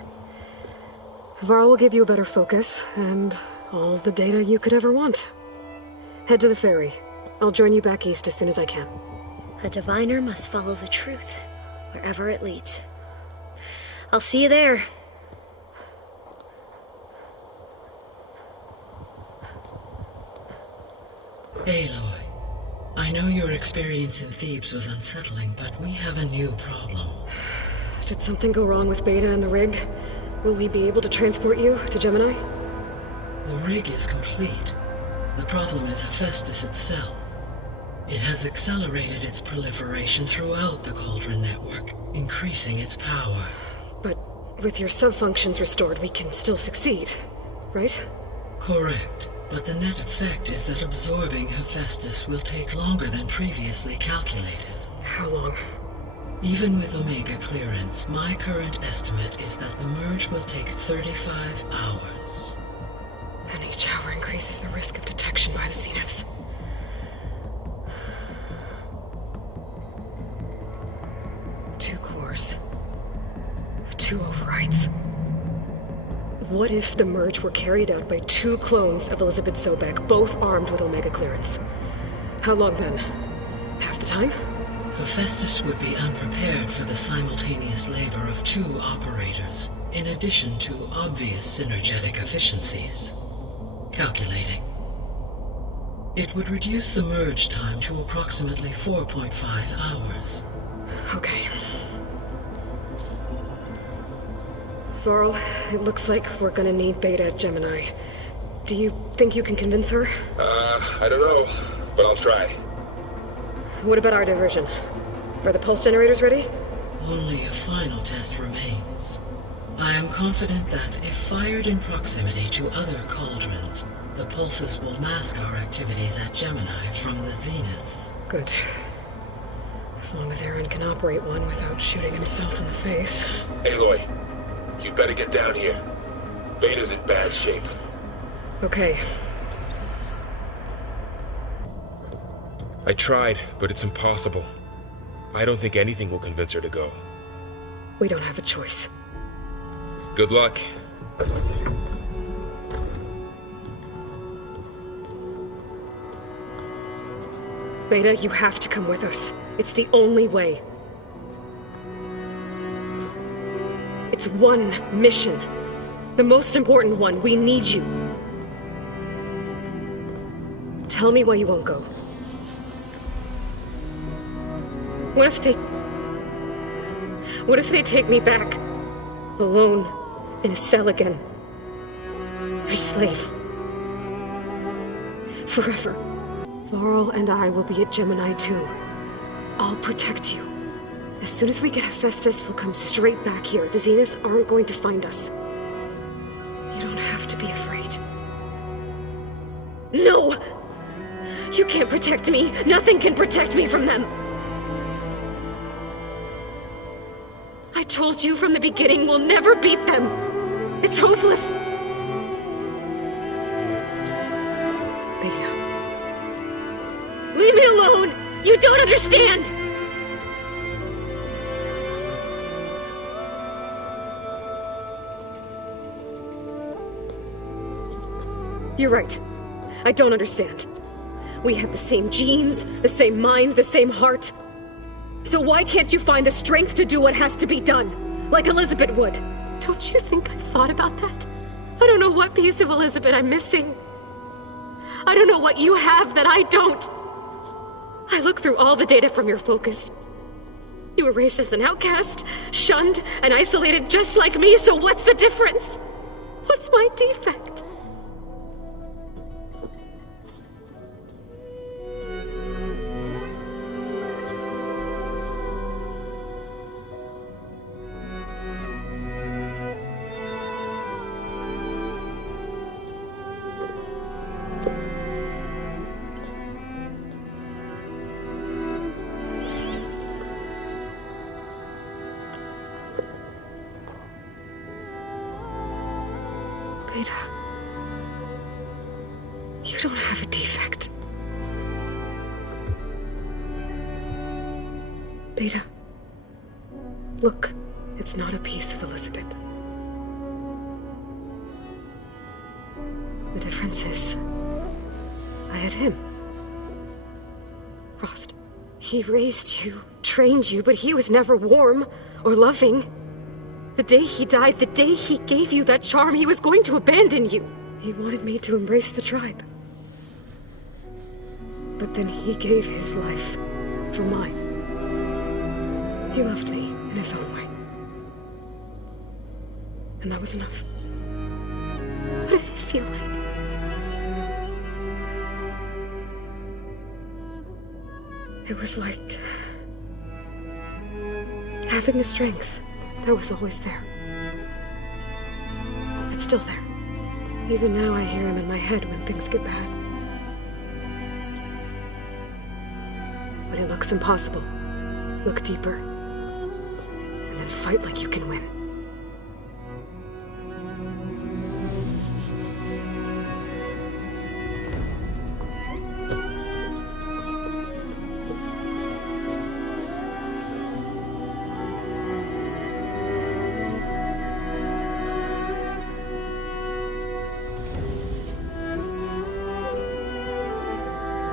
Varl will give you a better focus, and all the data you could ever want. Head to the ferry. I'll join you back east as soon as I can. A diviner must follow the truth, wherever it leads. I'll see you there. Aloy, I know your experience in Thebes was unsettling, but we have a new problem. Did something go wrong with Beta and the rig? Will we be able to transport you to Gemini? The rig is complete. The problem is Hephaestus itself. It has accelerated its proliferation throughout the Cauldron network, increasing its power. But with your sub-functions restored, we can still succeed, right? Correct. But the net effect is that absorbing Hephaestus will take longer than previously calculated. How long? Even with Omega clearance, my current estimate is that the merge will take 35 hours. And each hour increases the risk of detection by the Zeniths. Two cores. Two overrides. What if the merge were carried out by two clones of Elizabeth Sobek, both armed with Omega clearance? How long then? Half the time? Hephaestus would be unprepared for the simultaneous labor of two operators, in addition to obvious synergetic efficiencies. Calculating. It would reduce the merge time to approximately 4.5 hours. Okay. Varl, it looks like we're gonna need Beta at Gemini. Do you think you can convince her? I don't know, but I'll try. What about our diversion? Are the pulse generators ready? Only a final test remains. I am confident that if fired in proximity to other cauldrons, the pulses will mask our activities at Gemini from the zeniths. Good. As long as Aaron can operate one without shooting himself in the face. Aloy, you'd better get down here. Beta's in bad shape. Okay. I tried, but it's impossible. I don't think anything will convince her to go. We don't have a choice. Good luck. Beta, you have to come with us. It's the only way. It's one mission. The most important one. We need you. Tell me why you won't go. What if they take me back? Alone, in a cell again. A slave. Forever. Laurel and I will be at Gemini too. I'll protect you. As soon as we get Hephaestus, we'll come straight back here. The Zeniths aren't going to find us. You don't have to be afraid. No! You can't protect me. Nothing can protect me from them. I told you from the beginning we'll never beat them. It's hopeless. Beta. Leave me alone! You don't understand! You're right. I don't understand. We have the same genes, the same mind, the same heart. So why can't you find the strength to do what has to be done? Like Elizabeth would. Don't you think I've thought about that? I don't know what piece of Elizabeth I'm missing. I don't know what you have that I don't. I look through all the data from your focus. You were raised as an outcast, shunned, and isolated just like me, so what's the difference? What's my defect? Beta, you don't have a defect. Beta, look, it's not a piece of Elizabeth. The difference is, I had him. Frost. He raised you, trained you, but he was never warm or loving. The day he died, the day he gave you that charm, he was going to abandon you. He wanted me to embrace the tribe. But then he gave his life for mine. He loved me in his own way. And that was enough. What did it feel like? It was like having a strength that was always there. It's still there. Even now I hear him in my head when things get bad. When it looks impossible, look deeper. And then fight like you can win.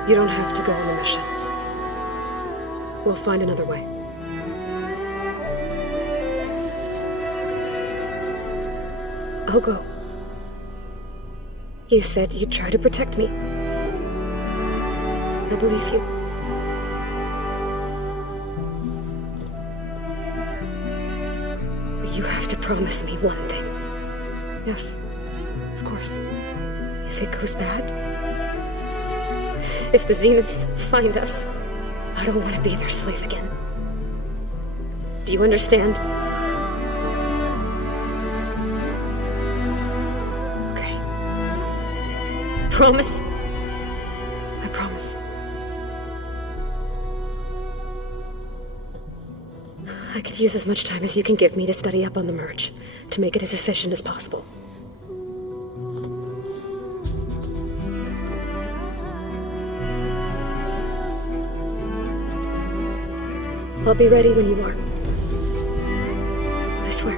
You don't have to go on the mission. We'll find another way. I'll go. You said you'd try to protect me. I believe you. But you have to promise me one thing. Yes, of course. If it goes bad, if the Zeniths find us, I don't want to be their slave again. Do you understand? Okay. Promise? I promise. I could use as much time as you can give me to study up on the merge, to make it as efficient as possible. I'll be ready when you are. I swear.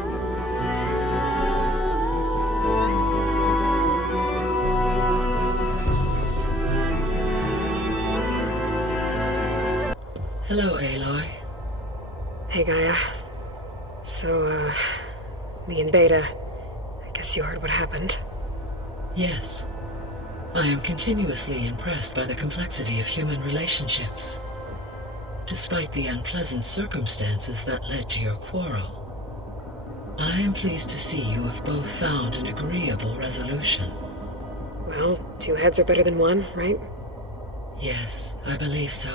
Hello, Aloy. Hey, Gaia. So, me and Beta, I guess you heard what happened. Yes. I am continuously impressed by the complexity of human relationships. Despite the unpleasant circumstances that led to your quarrel, I am pleased to see you have both found an agreeable resolution. Well, 2 heads are better than 1, right? Yes, I believe so.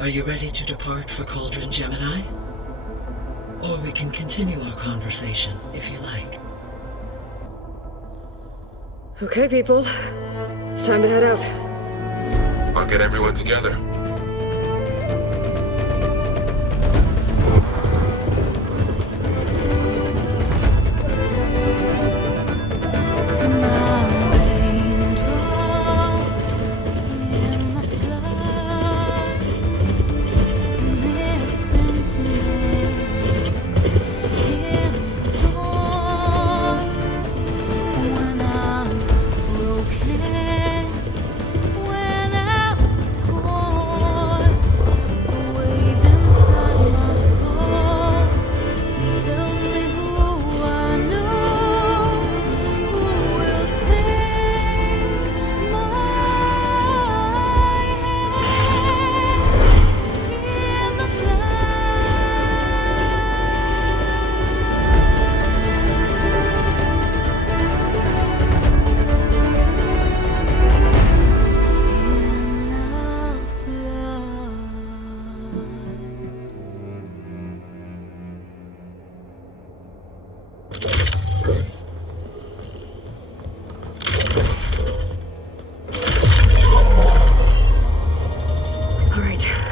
Are you ready to depart for Cauldron Gemini? Or we can continue our conversation, if you like. Okay, people. It's time to head out. I'll get everyone together.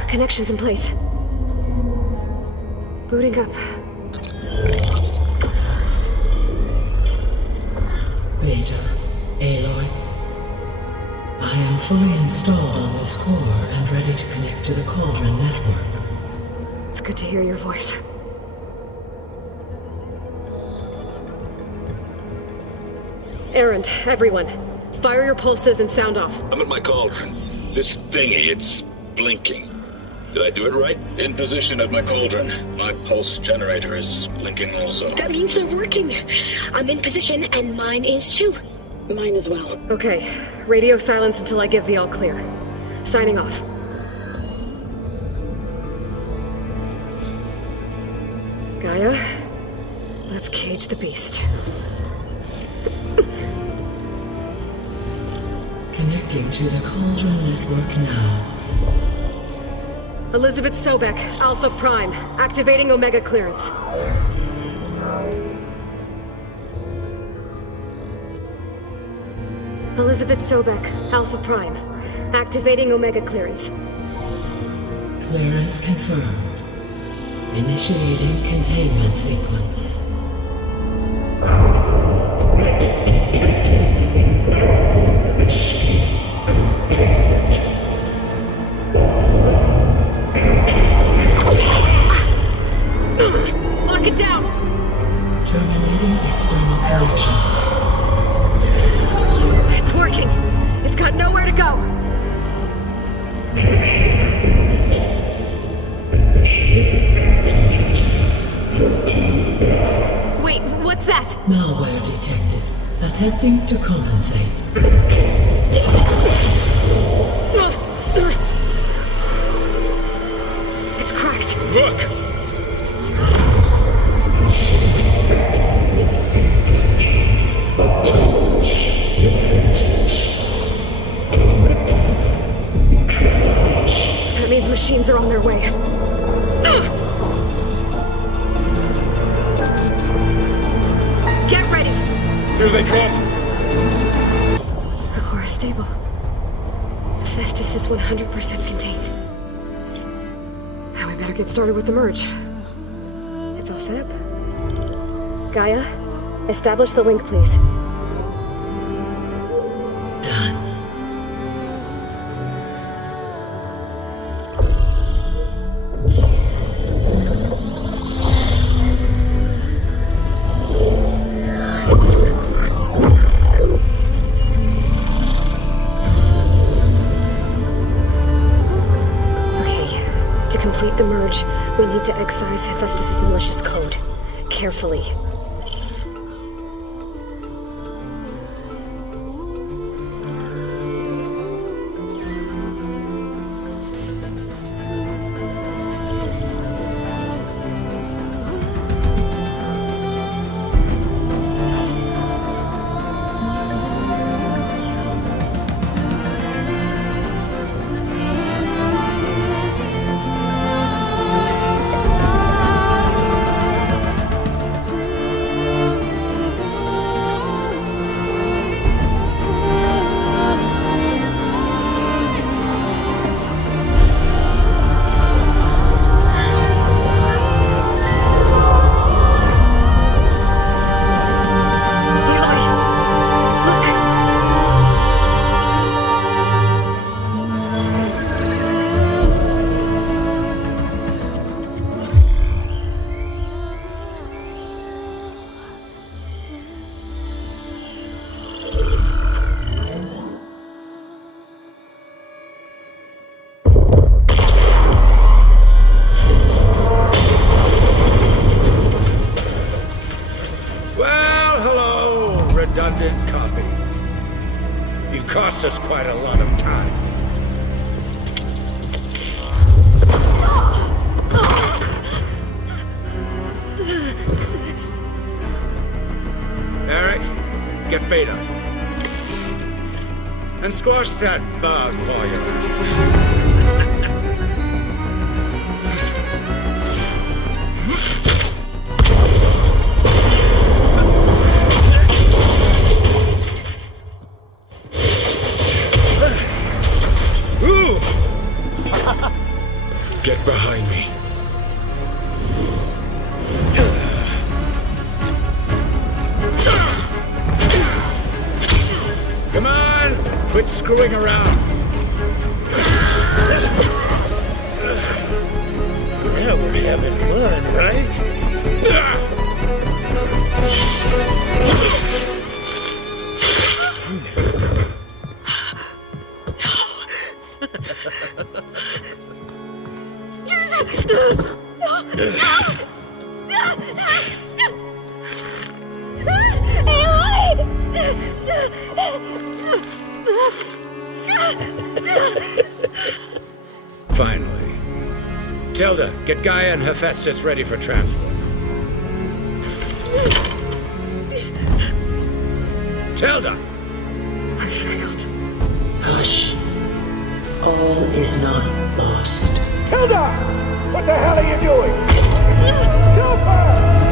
Connections in place. Booting up. Beta, Aloy. I am fully installed on this core and ready to connect to the Cauldron network. It's good to hear your voice. Errand, everyone. Fire your pulses and sound off. I'm at my cauldron. This thingy, it's blinking. Did I do it right? In position at my cauldron. My pulse generator is blinking also. That means they're working. I'm in position, and mine is too. Mine as well. Okay. Radio silence until I give the all clear. Signing off. Gaia, let's cage the beast. Connecting to the Cauldron network now. Elizabeth Sobek, Alpha Prime, activating Omega clearance. Elizabeth Sobek, Alpha Prime, activating Omega clearance. Clearance confirmed. Initiating containment sequence. Lock it down! Terminating external connections. It's working! It's got nowhere to go! Wait, what's that? Malware detected. Attempting to compensate. It's cracked. Look! That means machines are on their way. Get ready! Here they come! The core is stable. Hephaestus is 100% contained. Now we better get started with the merge. It's all set up. Gaia, establish the link, please. Done. To complete the merge, we need to excise Hephaestus' malicious code. Carefully. cost us quite a lot of time. Eric, get Beta. And squash that bug while you're Get behind me. Come on! Quit screwing around! Yeah, we're having fun, right? Finally. Tilda, get Gaia and Hephaestus ready for transport. Tilda! I failed. Hush. All is not lost. Tilda! What the hell are you doing? Stop her!